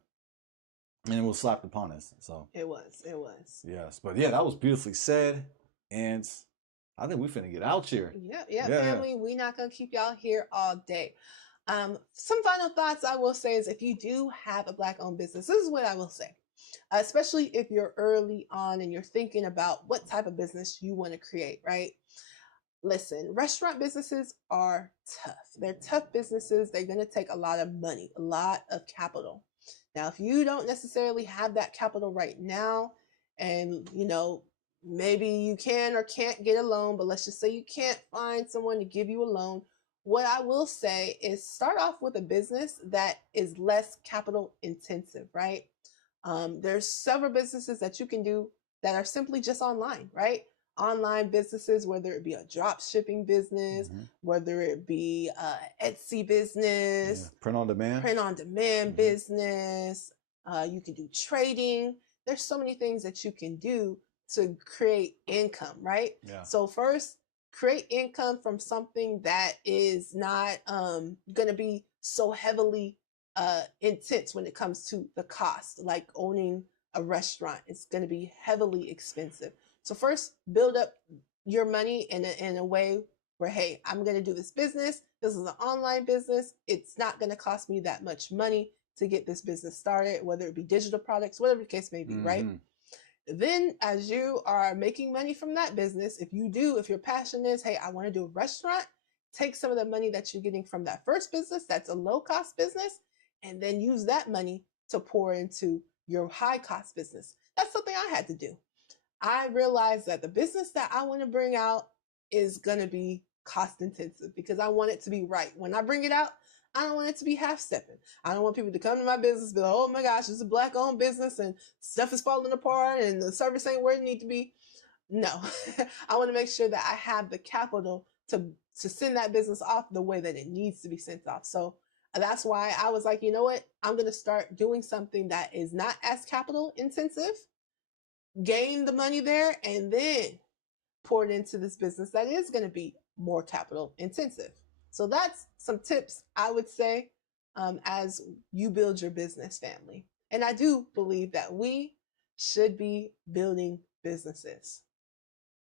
And it was slapped upon us. So It was. yes, but yeah, that was beautifully said, and I think we finna get out here. Yep, Yeah. family. We're not gonna keep y'all here all day. Some final thoughts I will say is if you do have a Black-owned business, this is what I will say. Especially if you're early on and you're thinking about what type of business you want to create, right? Listen, restaurant businesses are tough. They're tough businesses. They're going to take a lot of money, a lot of capital. Now, if you don't necessarily have that capital right now, and maybe you can or can't get a loan, but let's just say you can't find someone to give you a loan, what I will say is start off with a business that is less capital intensive, right? There's several businesses that you can do that are simply just online, right? Online businesses, whether it be a drop shipping business, whether it be Etsy business, print on demand business, you can do trading. There's so many things that you can do to create income, right? Yeah. So first, create income from something that is not going to be so heavily intense when it comes to the cost, like owning a restaurant. It's going to be heavily expensive. So first, build up your money in a way where, hey, I'm going to do this business. This is an online business. It's not going to cost me that much money to get this business started, whether it be digital products, whatever the case may be, right? Then as you are making money from that business, if your passion is, hey, I want to do a restaurant, take some of the money that you're getting from that first business, that's a low cost business, and then use that money to pour into your high cost business. That's something I had to do. I realized that the business that I want to bring out is going to be cost intensive because I want it to be right. When I bring it out, I don't want it to be half stepping. I don't want people to come to my business and be like, oh my gosh, this is a Black owned business and stuff is falling apart and the service ain't where it need to be. No, I want to make sure that I have the capital to send that business off the way that it needs to be sent off. So that's why I was like, you know what? I'm going to start doing something that is not as capital intensive, gain the money there, and then pour it into this business that is going to be more capital intensive. So that's some tips I would say as you build your business, family. And I do believe that we should be building businesses.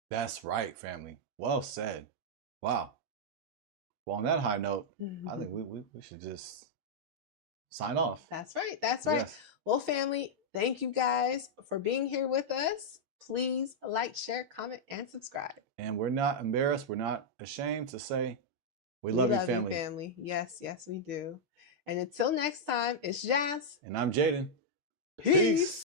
That's right, family. Well said. Wow. Well, on that high note, I think we should just sign off. That's right. Yes. Well, family, thank you guys for being here with us. Please like, share, comment, and subscribe. And we're not embarrassed. We're not ashamed to say we love you, family. Yes, we do. And until next time, it's Jazz. And I'm Jaden. Peace.